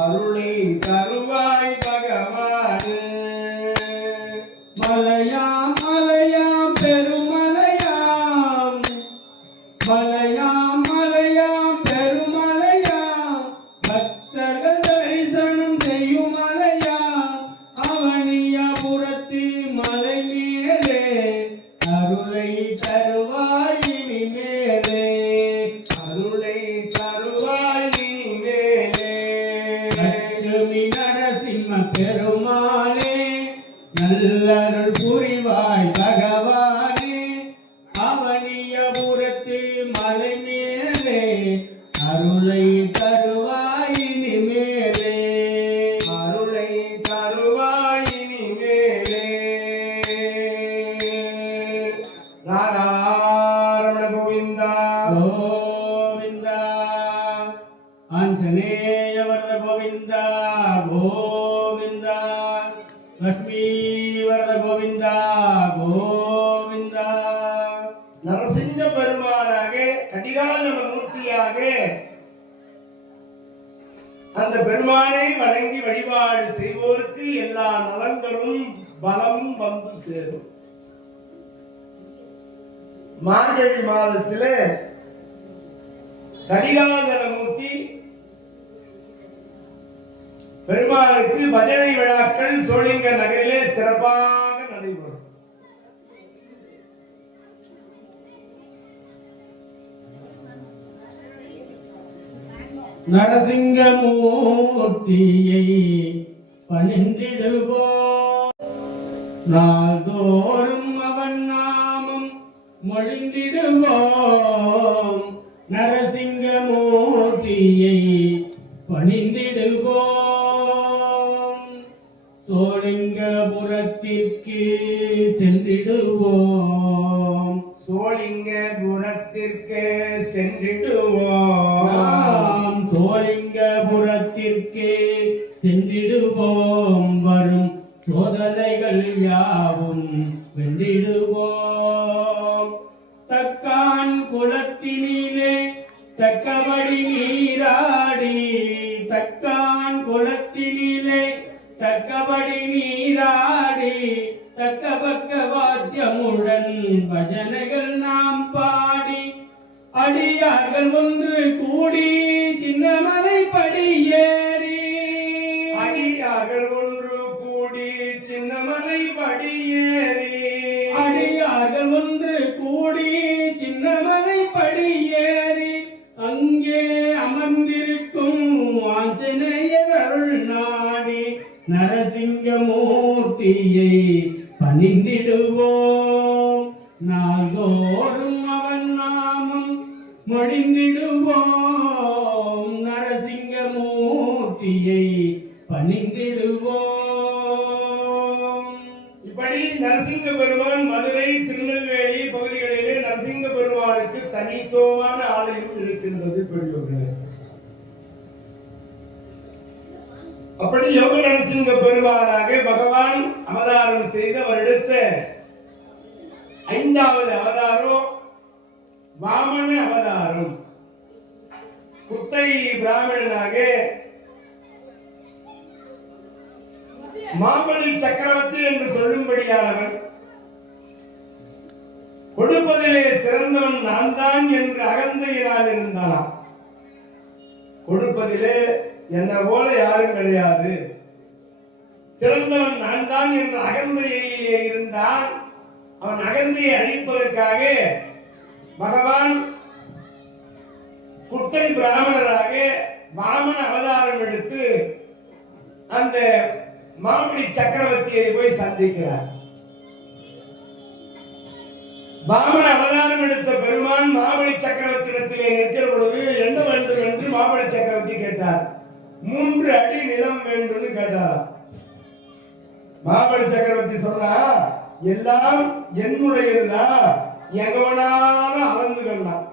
அருளை தருவாய் பகவானே. மலையாம் மலையாம் பெருமலையாம், மலையாம் மலையாம் பெருமலையாம், பக்தர்கள் தரிசனம் செய்யும் மலையாம், அவனியபுரத்து மலை மேலே அருளை தருவாய் இனிமேலே, அருளை தருவாய் இனிமேலே. லட்சுமி நரசிம்ம பெருமானே நல்லருள் புரிவாய் பகவானே, அவனியபுரத்து மலை மேலே அருளை தருவாய் இனிமேலே, அருளை தருவாய் இனிமேலே. நாராயண கோவிந்தா கோவிந்தா, ஆஞ்சநேய வரத கோவிந்தா கோவிந்தா, லட்சுமி வரத கோவிந்தா கோவிந்தா. நரசிங்க பெருமானாக கடிகாஜல மூர்த்தியாக அந்த பெருமானை வணங்கி வழிபாடு செய்வோருக்கு எல்லா நலன்களும் பலமும் வந்து சேரும். மார்கழி மாதத்திலே கடிகாஜலமூர்த்தி பெருமாளுக்கு பஜனை விழாக்கள் சோழிங்க நகரிலே சிறப்பாக நடைபெறும். நரசிங்கமூர்த்தியை பணிந்திடுவோம், நாள்தோறும் அவன் நாமம் மொழிந்திடுவோம். நரசிங்கமூர்த்தியை பணிந்திடுவோம், சோழிங்கபுரத்திற்கு சென்றிடுவோம், சோழிங்கபுரத்திற்கு சென்றிடுவோம், நாம் சோழிங்கபுரத்திற்கு சென்றிடுவோம். வரும் சோதனைகள் யாவும் வென்றிடுவோம். தக்கான் குளத்தினிலே தக்கபடி நீராடி, தக்கான் குளத்தினிலே தக்கபடி நீராடி, தக்க பக்க வாத்தியமுடன் பஜனைகள் நாம் பாடி, அடியார்கள் ஒன்று கூடி சின்னமலை படியேறி, அடியார்கள் ஒன்று கூடி சின்னமலை படியேறி, அடியார்கள் ஒன்று கூடி சின்னமலை படியேறி, அங்கே அமர்ந்திருக்கும் ஆஞ்சநேயர் அருள் நாடி, நரசிங்கமூர்த்தியை பணிந்திடுவோம். நாள்தோறும் அவன் நாமம் மொழிந்திடுவோம். நரசிங்கமூர்த்தியை பணிந்திடுவோம். இப்படி நரசிங்க பெருமான் மதுரை, திருநெல்வேலி பகுதிகளிலே நரசிங்க பெருமானுக்கு தனித்துவமான ஆலயம் இருக்கின்றது பெரியவர்களே. அப்படி யோக நரசிங்க பெருமானாக பகவான் அவதாரம் செய்து அவர் எடுத்த 5வது அவதாரம் வாமன அவதாரம். குட்டை பிராமணனாக மாபலி சக்கரவர்த்தி என்று சொல்லும்படியானவன் கொடுப்பதிலே சிறந்தவன் நான் தான் என்று அகந்தையினால் இருந்தானாம். கொடுப்பதிலே என்ன போல யாரும் கிடையாது, சிறந்தவன் நான் தான் என்ற அகந்தையிலே இருந்தான். அவன் அகந்தையை அழிப்பதற்காக பகவான் குட்டை பிராமணராக வாமன அவதாரம் எடுத்து அந்த மாமுனி சக்கரவர்த்தியை போய் சந்திக்கிறார். வாமன அவதாரம் எடுத்த பெருமான் மாமுனி சக்கரவர்த்தியிடத்திலே நிற்கிற பொழுது என்ன வேண்டும் என்று மாமுனி சக்கரவர்த்தி கேட்டார். 3 அடி நிலம் வேண்டும் கேட்டார். மாமுனி சக்கரவர்த்தி சொன்னா, எல்லாம் என்னுடையதுதான், எங்க வேணாலும் அளந்துக்கலாம்.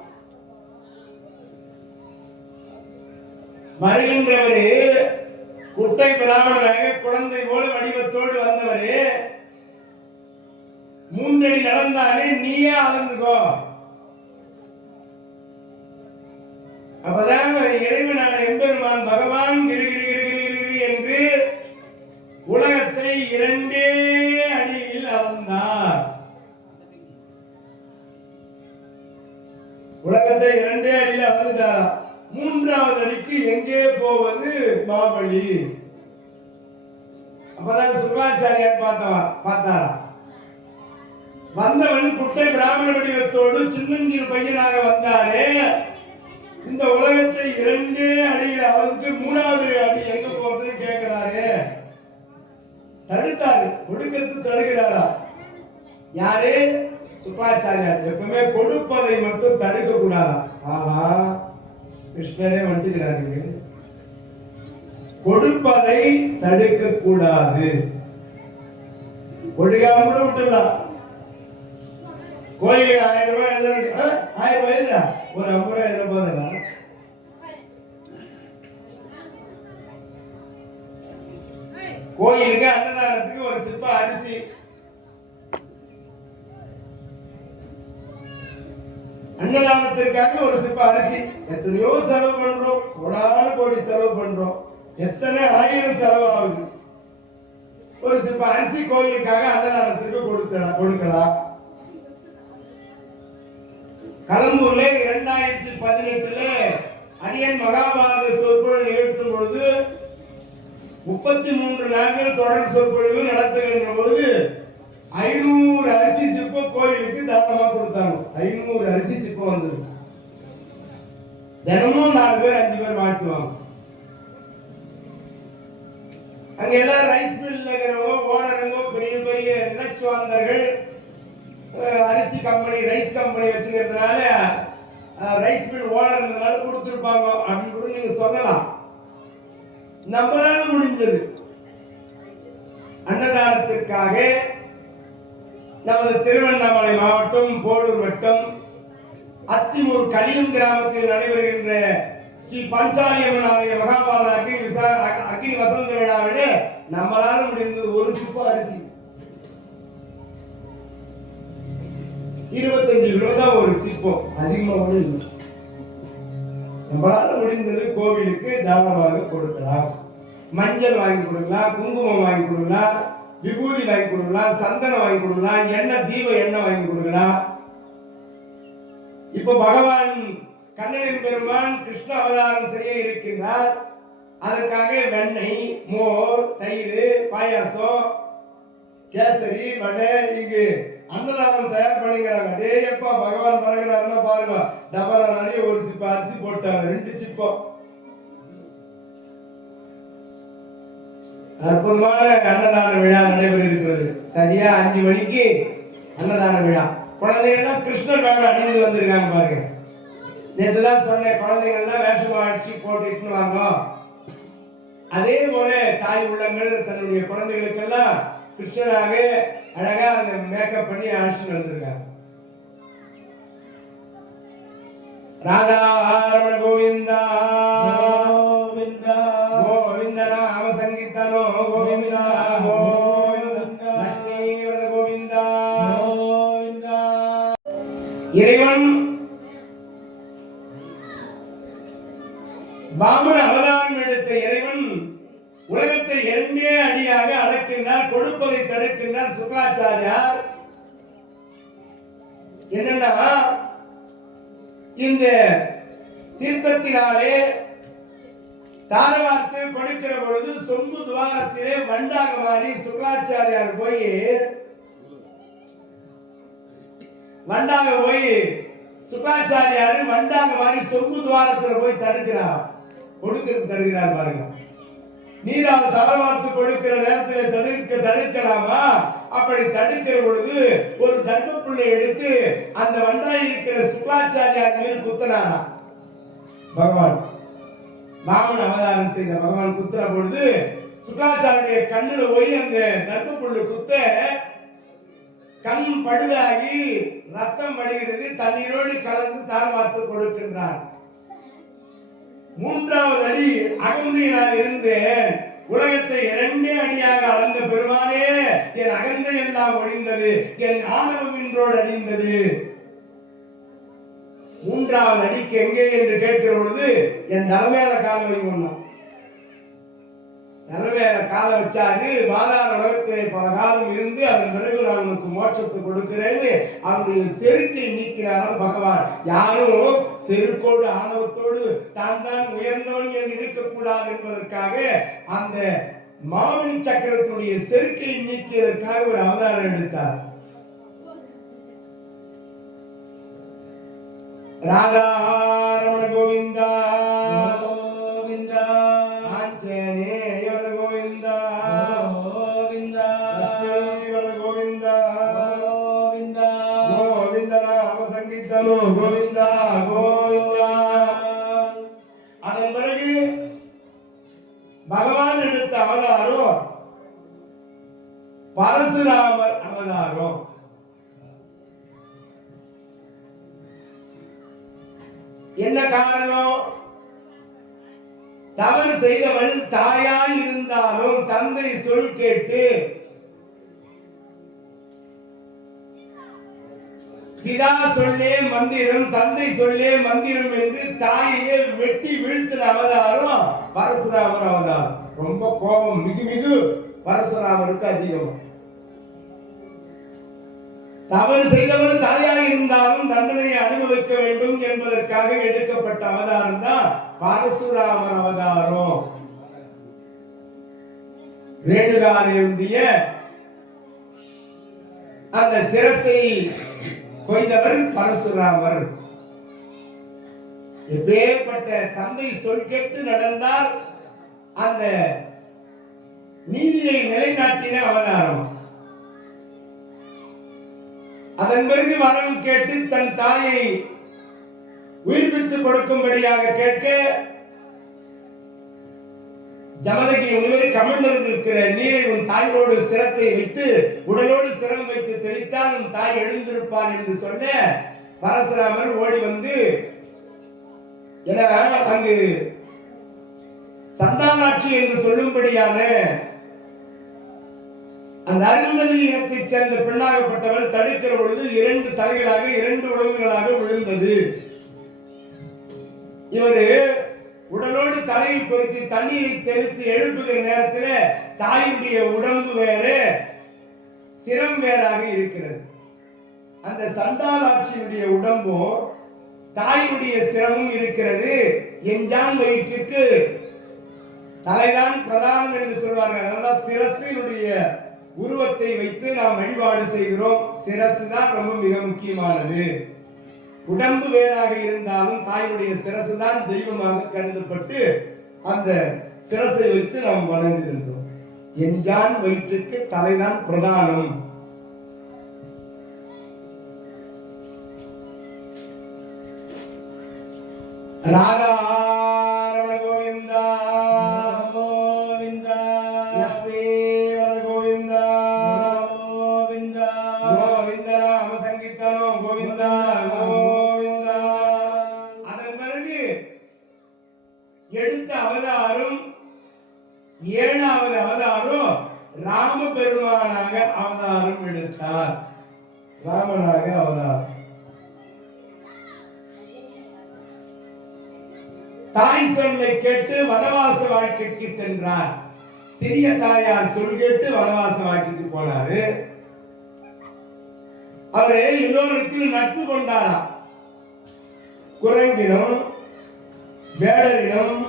வருகின்றவரே குட்டை பிராமணராக குழந்தை போல வடிவத்தோடு வந்தவரே, 3 அடி நடந்தானே, நீயே அளந்துக்கோ. அப்பதான் இறைவனான எம்பெருமான் பகவான் கிரிகிரி என்று உலகத்தை 2 அடியில் அளந்தார். உலகத்தை 2 அடியில் அளந்தார். 3வது அடிக்கு எங்கே போவது மாபலி. அப்பதான் சுக்ராச்சாரியார் பார்த்தாரா. வந்தவன் குட்டை பிராமண வடிவத்தோடு சின்னஞ்சிறு பையனாக வந்தாரே, இந்த உலகத்தை 2 அடியில் அளவுக்கு 3வது அடி எங்க போறதுன்னு கேட்கிறாரு. தடுத்தாரு, கொடுக்கிறது தடுக்கிறாரா. யாரு? சுக்ராச்சாரியார். எப்பவுமே கொடுப்பதை மட்டும் தடுக்க கூடாதா. ஆஹா, கிருஷ்ணரே வந்துக்கிறாரு. கொடுப்பதை தடுக்க கூடாது, கொடுக்காம கூட விட்டுலாம். கோயிலுக்கு 1000 ரூபாய் எழுத, 1000 ரூபாய் எழுதா, ஒரு 50 ரூபாய் எழுத போதுங்களா? கோயிலுக்கு அன்னதானத்துக்கு ஒரு சிப்ப அரிசி, அன்னதானத்திற்காக ஒரு சிப்ப அரிசி. எத்தனையோ செலவு பண்றோம், கோடான கோடி செலவு பண்றோம், எத்தனை 1000 செலவு ஆகுது. ஒரு சிப்ப அரிசி கோயிலுக்காக அன்னதானத்திற்கு கொடுக்கலாம். கலம்பூர்ல 2018 அடியன் மகாபாரத சொற்பொழிவு நிகழ்த்தும் பொழுது 33 நாட்கள் தொடர் சொற்பொழிவு நடத்துகின்ற பொழுது 500 அரிசி சிப்பம் கோயிலுக்கு தானமா கொடுத்தாங்க. 500 அரிசி சிப்பம் வந்தது. தினமும் 4 பேர் 5 பேர் மாட்டுவாங்க. அங்க எல்லாம் ரைஸ் மில்ல இருக்கிறவங்க, ஓனருங்க, பெரிய பெரிய நிலச்சுவாந்தர்கள், அரிசி கம்பெனி, ரைஸ் கம்பெனி வச்சுக்கிறதுனால ரைஸ் மில் ஓனர்னால கொடுத்துருப்பாங்க அப்படின்னு கூட நீங்க சொல்லலாம். நம்மளால முடிஞ்சது அன்னதானத்திற்காக நமது திருவண்ணாமலை மாவட்டம் போலூர் வட்டம் அத்திமூர் கலியம் கிராமத்தில் நடைபெறுகின்ற ஸ்ரீ பஞ்சாலியம்மன் ஆலய மகாபாரத அக்னி வசந்த விழாவிலே நம்மளால முடிந்தது ஒரு சிப்பம் அரிசி, 25 கிலோ தான் ஒரு சிப்பம், அதிகமாக இல்லை. நம்மளால முடிந்தது கோவிலுக்கு தானமாக கொடுக்கலாம். மஞ்சள் வாங்கி கொடுக்கலாம், குங்குமம் வாங்கி கொடுக்கலாம், விபூதி வாங்கி கொடுக்கலாம், சந்தனம் வாங்கி கொடுக்கலாம், எண்ணெய் தீப எண்ணெய் வாங்கி கொடுக்கலாம். இப்ப பகவான் கண்ணனின் பெருமான் கிருஷ்ண அவதாரம் செய்ய இருக்கின்றார். அதற்காக வெண்ணெய், மோர், தயிர், பாயாசம், கேசரி, வடை, இங்கு அன்னதானம் தயார் பண்ணிக்கிறாங்க. டேயப்பா பகவான் பறக்கிறாருன்னா பாருங்க, டபரா நிறைய ஒரு சிப்ப அரிசி போட்டாங்க, 2 சிப்பம். அற்புதமான அன்னதான விழா நடைபெற இருக்கிறது. சரியா 5 மணிக்கு அன்னதான விழா. குழந்தைகள்லாம் கிருஷ்ணர் வேடம் அணிந்து வந்திருக்காங்க பாருங்க. நேற்று தான் சொன்னேன், குழந்தைகள்லாம் வேஷம் அடிச்சு போட்டுட்டு வாங்க. அதே போல தாய் உள்ளங்கள் தன்னுடைய குழந்தைகளுக்கெல்லாம் கிருஷ்ணராக அழகா அந்த மேக்கப் பண்ணி அழைச்சிட்டு வந்திருக்காங்க. ராதா ரமண கோவிந்தா கோவிந்தா கோவிந்த நாம சங்கீர்த்தனோ கோவிந்தா கோவிந்தா லட்சுமி கோவிந்தா கோவிந்தா. இறைவன் வாமன அவதாரம் எடுத்த இறைவன் உலகத்தை 2 அடியாக அளக்கின்றார், கொடுப்பதை தடுக்கின்றார். சுக்ராச்சாரியார் என்னன்னா இந்த தீர்த்தத்தினாலே தாரவார்த்து கொடுக்கிற பொழுது சொம்பு துவாரத்திலே வண்டாக மாறி சுக்ராச்சாரியார் போய் சுக்ராச்சாரியாரு வண்டாக மாறி சொம்பு துவாரத்தில் போய் தடுக்கிறார். தடுக்கிறார் பாருங்க. நீரால் தாரவார்த்து கொடுக்கிற நேரத்தில் தடுக்கலாமா? அப்படி தடுக்கிற பொழுது ஒரு தர்மப்புள்ளை எடுத்து அந்த வண்டாய் இருக்கிற சுக்ராச்சாரியார் மீது குத்தினாரா பகவான். வாமன அவதாரம் செய்த பகவான் குத்துற பொழுது சுக்ராச்சாரிய கண்ணுல போய் அந்த தர்மப்புள்ளு குத்த கண் படுதாகி ரத்தம் வடிகிறது. தண்ணீரோடு கலந்து தாரவார்த்து கொடுக்கின்றார். மூன்றாவது அடி அகந்தையினால் இருந்து உலகத்தை இரண்டே அடியாக அளந்த பெருமானே, என் அகந்தை எல்லாம் ஒழிந்தது, என் ஆணவம் இன்றோடு அழிந்தது. மூன்றாவது அடிக்கு எங்கே என்று கேட்கிற பொழுது என் தலைமையில கால வைக்கணும். தலைமையில கால வச்சாரு. பாதாள உலகத்திலே பல காலம் இருந்து அதன் பிறகு நான் உனக்கு மோட்சத்தை கொடுக்கிறேன்னு அவருடைய செருக்கை நீக்கிறாராம் பகவான். யாரும் செருக்கோடு ஆணவத்தோடு தான் உயர்ந்தவன் என்று இருக்கக்கூடாது என்பதற்காக அந்த மாமணி சக்கரத்தினுடைய செருக்கை நீக்கியதற்காக ஒரு அவதாரம் எடுத்தார். ராதாரமண கோவிந்தா கோவிந்தா, ஆஞ்சநேய கோவிந்தா கோவிந்தா, லக்ஷ்மீவர கோவிந்தா கோவிந்தா, கோவிந்த நாம சங்கீர்த்தனோ கோவிந்தா கோவிந்தா. அதன் பிறகு பகவான் எடுத்த அவதாரம் பரசுராமர் அவதாரம். என்ன காரணம்? தவறு செய்தவள் தாயாய் இருந்தாலும் தந்தை சொல் கேட்டு பிதா சொல்லே மந்திரம், தந்தை சொல்லே மந்திரம் என்று தாயையே வெட்டி வீழ்த்தின அவதாரம் பரசுராமர் அவதாரம். ரொம்ப கோபம் மிகு பரசுராமருக்கு அதிகம். தவறு செய்தவர் தாயாக இருந்தாலும் தண்டனையை அனுபவிக்க வேண்டும் என்பதற்காக எடுக்கப்பட்ட அவதாரம் தான் பரசுராமர் அவதாரம். ரேணுகாதேவியுடைய அந்த சிரசை கொய்தவர் பரசுராமர். எப்பேற்பட்ட தந்தை சொல் கேட்டு நடந்தால் அந்த நீதியை நிலைநாட்டின அவதாரம். அதன் பிறகு வரம் கேட்டு தன் தாயை உயிர்ப்பித்து கொடுக்கும்படியாக கேட்க ஜமதகி முனிவர் கமண்டலத்தில் இருக்கிற நீரை உன் தாயோடு சிரத்தை வைத்து உடலோடு சிரம் வைத்து தெளித்தால் உன் தாய் எழுந்திருப்பார் என்று சொல்ல பரசுராமர் ஓடி வந்து அங்கு சந்தானாட்சி என்று சொல்லும்படியான அந்த அருந்ததி இனத்தைச் சேர்ந்த பெண்ணாகப்பட்டவள் தடுக்கிற பொழுது 2 தலைகளாக 2 உடல்களாக விழுந்தது. இவரு உடலோடு தலையை பொருத்தி தண்ணீரை தெளித்து எழுப்புகிற நேரத்தில் தாயுடைய உடம்பு வேற சிரம் வேறாக இருக்கிறது. அந்த சந்தாலாட்சியினுடைய உடம்பும் தாயுடைய சிரமும் இருக்கிறது. எஞ்சான் வயிற்றுக்கு தலைதான் பிரதானம் என்று சொல்வார்கள். அதனால சிரசினுடைய உருவத்தை வைத்து நாம் வழிபாடு செய்கிறோம். சிரசு தான் ரொம்ப மிக முக்கியமானது. உடம்பு வேறாக இருந்தாலும் தாயினுடைய சிரசு தான் தெய்வமாக கருதப்பட்டு அந்த சிரசை வைத்து நாம் வணங்குகின்றோம். எஞ்சான் வயிற்றுக்கு தலைதான் பிரதானம். ராதா கோவிந்தா கோவிந்தா, லக்ஷ்மி கோவிந்தா கோவிந்தா, கோவிந்த நாம சங்கீர்த்தனோ கோவிந்தா கோவிந்தா. அதன் பிறகு எடுத்த அவதாரம் 7வது அவதாரம் ராம பெருமானாக அவதாரம் எடுத்தார். ராமனாக அவதாரம். தாய் சொல்லை கேட்டு வனவாச வாழ்க்கைக்கு சென்றார். சிறிய தாயார் சொல் கேட்டு வனவாச வாழ்க்கைக்கு போனாரு. அவரு எல்லோரிடத்திலும் நட்பு கொண்டாராம். குரங்கினும் வேடரினும்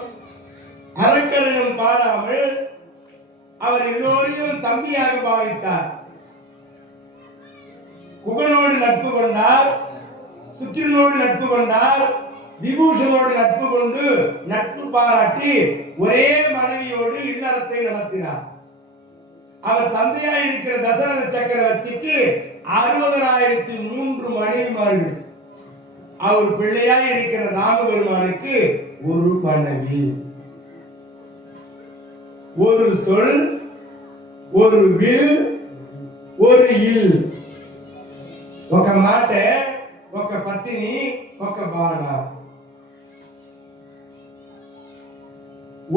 அரக்கரினும் பாராமல் அவர் எல்லோரையும் தம்பியாக பாவித்தார். குகனோடு நட்பு கொண்டார், சுக்கிரனோடு நட்பு கொண்டார், விபூஷனோடு நட்பு கொண்டு நட்பு பாராட்டி ஒரே மனைவியோடு இல்லறத்தை நடத்தினார். அவர் தந்தையாய் இருக்கிற தசரத சக்கரவர்த்திக்கு 60,003 மனைவிமார்கள். அவர் பிள்ளையாய் இருக்கிற ராமபெருமானுக்கு ஒரு மனைவி. ஒரு சொல், ஒரு வில், ஒரு இல். ఒక మాట, ఒక పత్తిని, ఒక బాణ.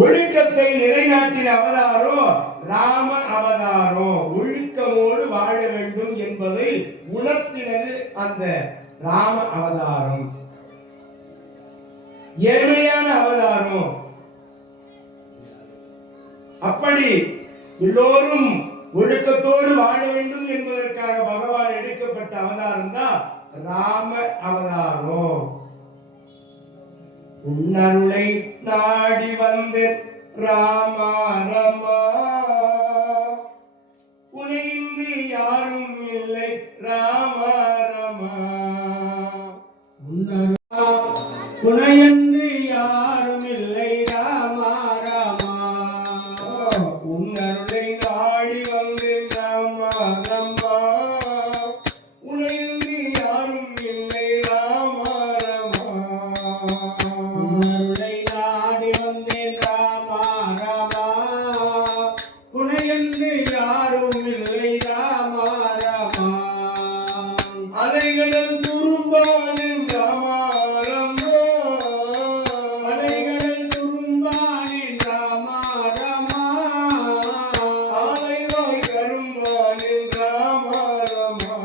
ஒழுக்கத்தை நிலைநாட்டின அவதாரம் ராம அவதாரம். ஒழுக்கமோடு வாழ வேண்டும் என்பதை உணர்த்தினது அந்த ராம அவதாரம். ஏழையான அவதாரம். அப்படி எல்லோரும் ஒழுக்கத்தோடு வாழ வேண்டும் என்பதற்காக பகவான் எடுக்கப்பட்ட அவதாரம் தான் ராம அவதாரம். உன்னருளை நாடி வந்து ராமா ரமா, உனையின்றி யாரும் இல்லை ராமா ரமா. உனையின்றி யாரும் இல்லை ராமா ரமா. உன்னருளை நாடி வந்து ராமா ரமா, உனையின்றி யாரும் இல்லை ராமா ரமா. உன்னருளை நாடி வந்தேன் ராமா ரமா, உனையின்றி யாரும் இல்லை ராமா ரமா. அலைகடல் துரும்பானின் ராமா ரமா, அலைகடல் துரும்பானின் ராமா ரமா. ஆலைவாய் கரும்பானின் ராமா ரமா.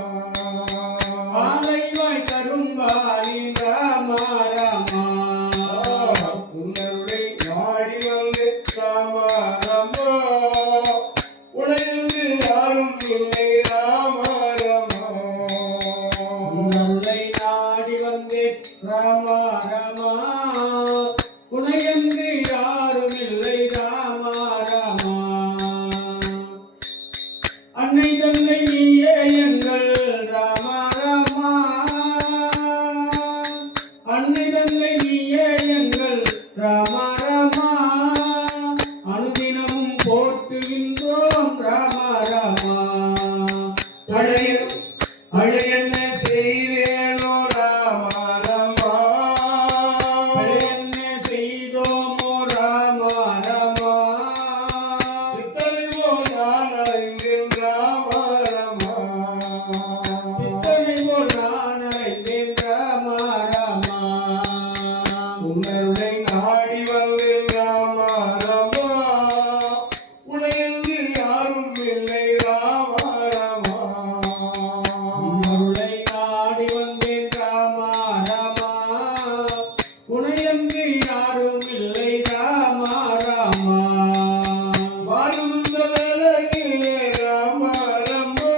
ஆலைவாய் கரும்பானின் ராமா ரமா. உன்னருளை நாடி வந்து ராமா ரமா, உனையின்றி யாரும் இல்லை ராமா ரமா. உன்னருளை நாடி வந்தேன் ராமா ரமா, உனையன்றி யாரும் இல்லை ராமா ரமா. அன்னை தந்தை நீயே எங்கள் ராமா ரமா, அன்னை தந்தை நீயே எங்கள் ராமா ரமா. அனுதினமும் போற்றுகின்றோம் ராமா ரமா. அழையென்ன செய்வேனோ ராமா ரமா, என்ன செய்தோமோ ராமா ரமா. இத்தனையோ நான் அடைந்தேன் ராமா ரமா. இத்தனை போல் நான் அடைந்தேன் ராமா ரமா. உன்னருளை நாடி வந்தேன் ராமா ரமா, உனையின்றி யாரும் இல்லை ராமா ரமா. உன்னருளை நாடி வந்தேன் ராமா ரமா, உனையன்றி யாரும் இல்லை ராமா ரமா. வாழுந்த வேளையிலே ராமா ரமா,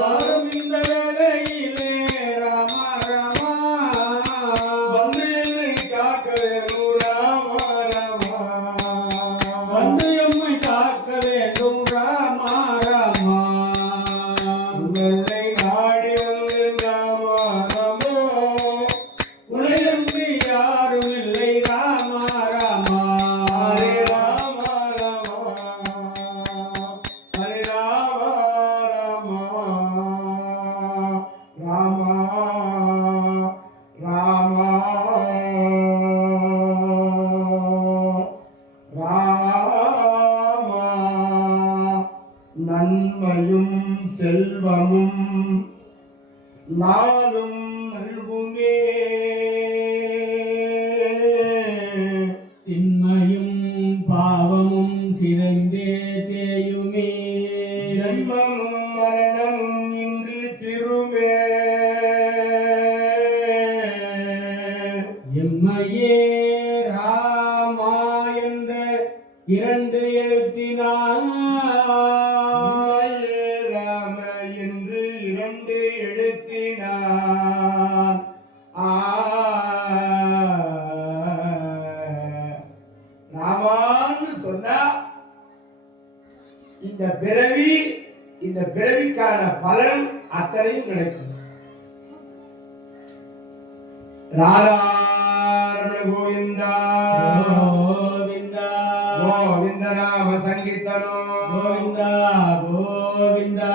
வாரும் இந்த வேளையிலே ராமா ரமா. வந்து என்னை காக்க வேணும் ராமா ரமா. வந்து எம்மை காக்க வேண்டும் ராமா ரமா. உன்னருளை நாடி வந்தேன் ராமா ரமா, உனையன்றி யாரும் இல்லை ராமா ரமா. ஹரே ராமா ரமா, ஹரே ராமா ரமா, ராமா ராமா. நன்மையும் செல்வமும் நாளும் நல்குமே, திண்மையும் பாவமும் சிதைந்தே தேயுமே. ஜன்மமும் மரணமும் இன்று திருமே. எம்மையே ராமா என்ற இரண்டு எழுத்தினால் உம்மையே ராம என்று இரண்டு நிறுத்தினான். ராமான்னு சொன்னா இந்த பிறவிக்கான பலன் அத்தனையும் கிடைக்கும். ராதாரமண கோவிந்தா கோவிந்தா கோவிந்த நாம சங்கீர்த்தனோ கோவிந்தா கோவிந்தா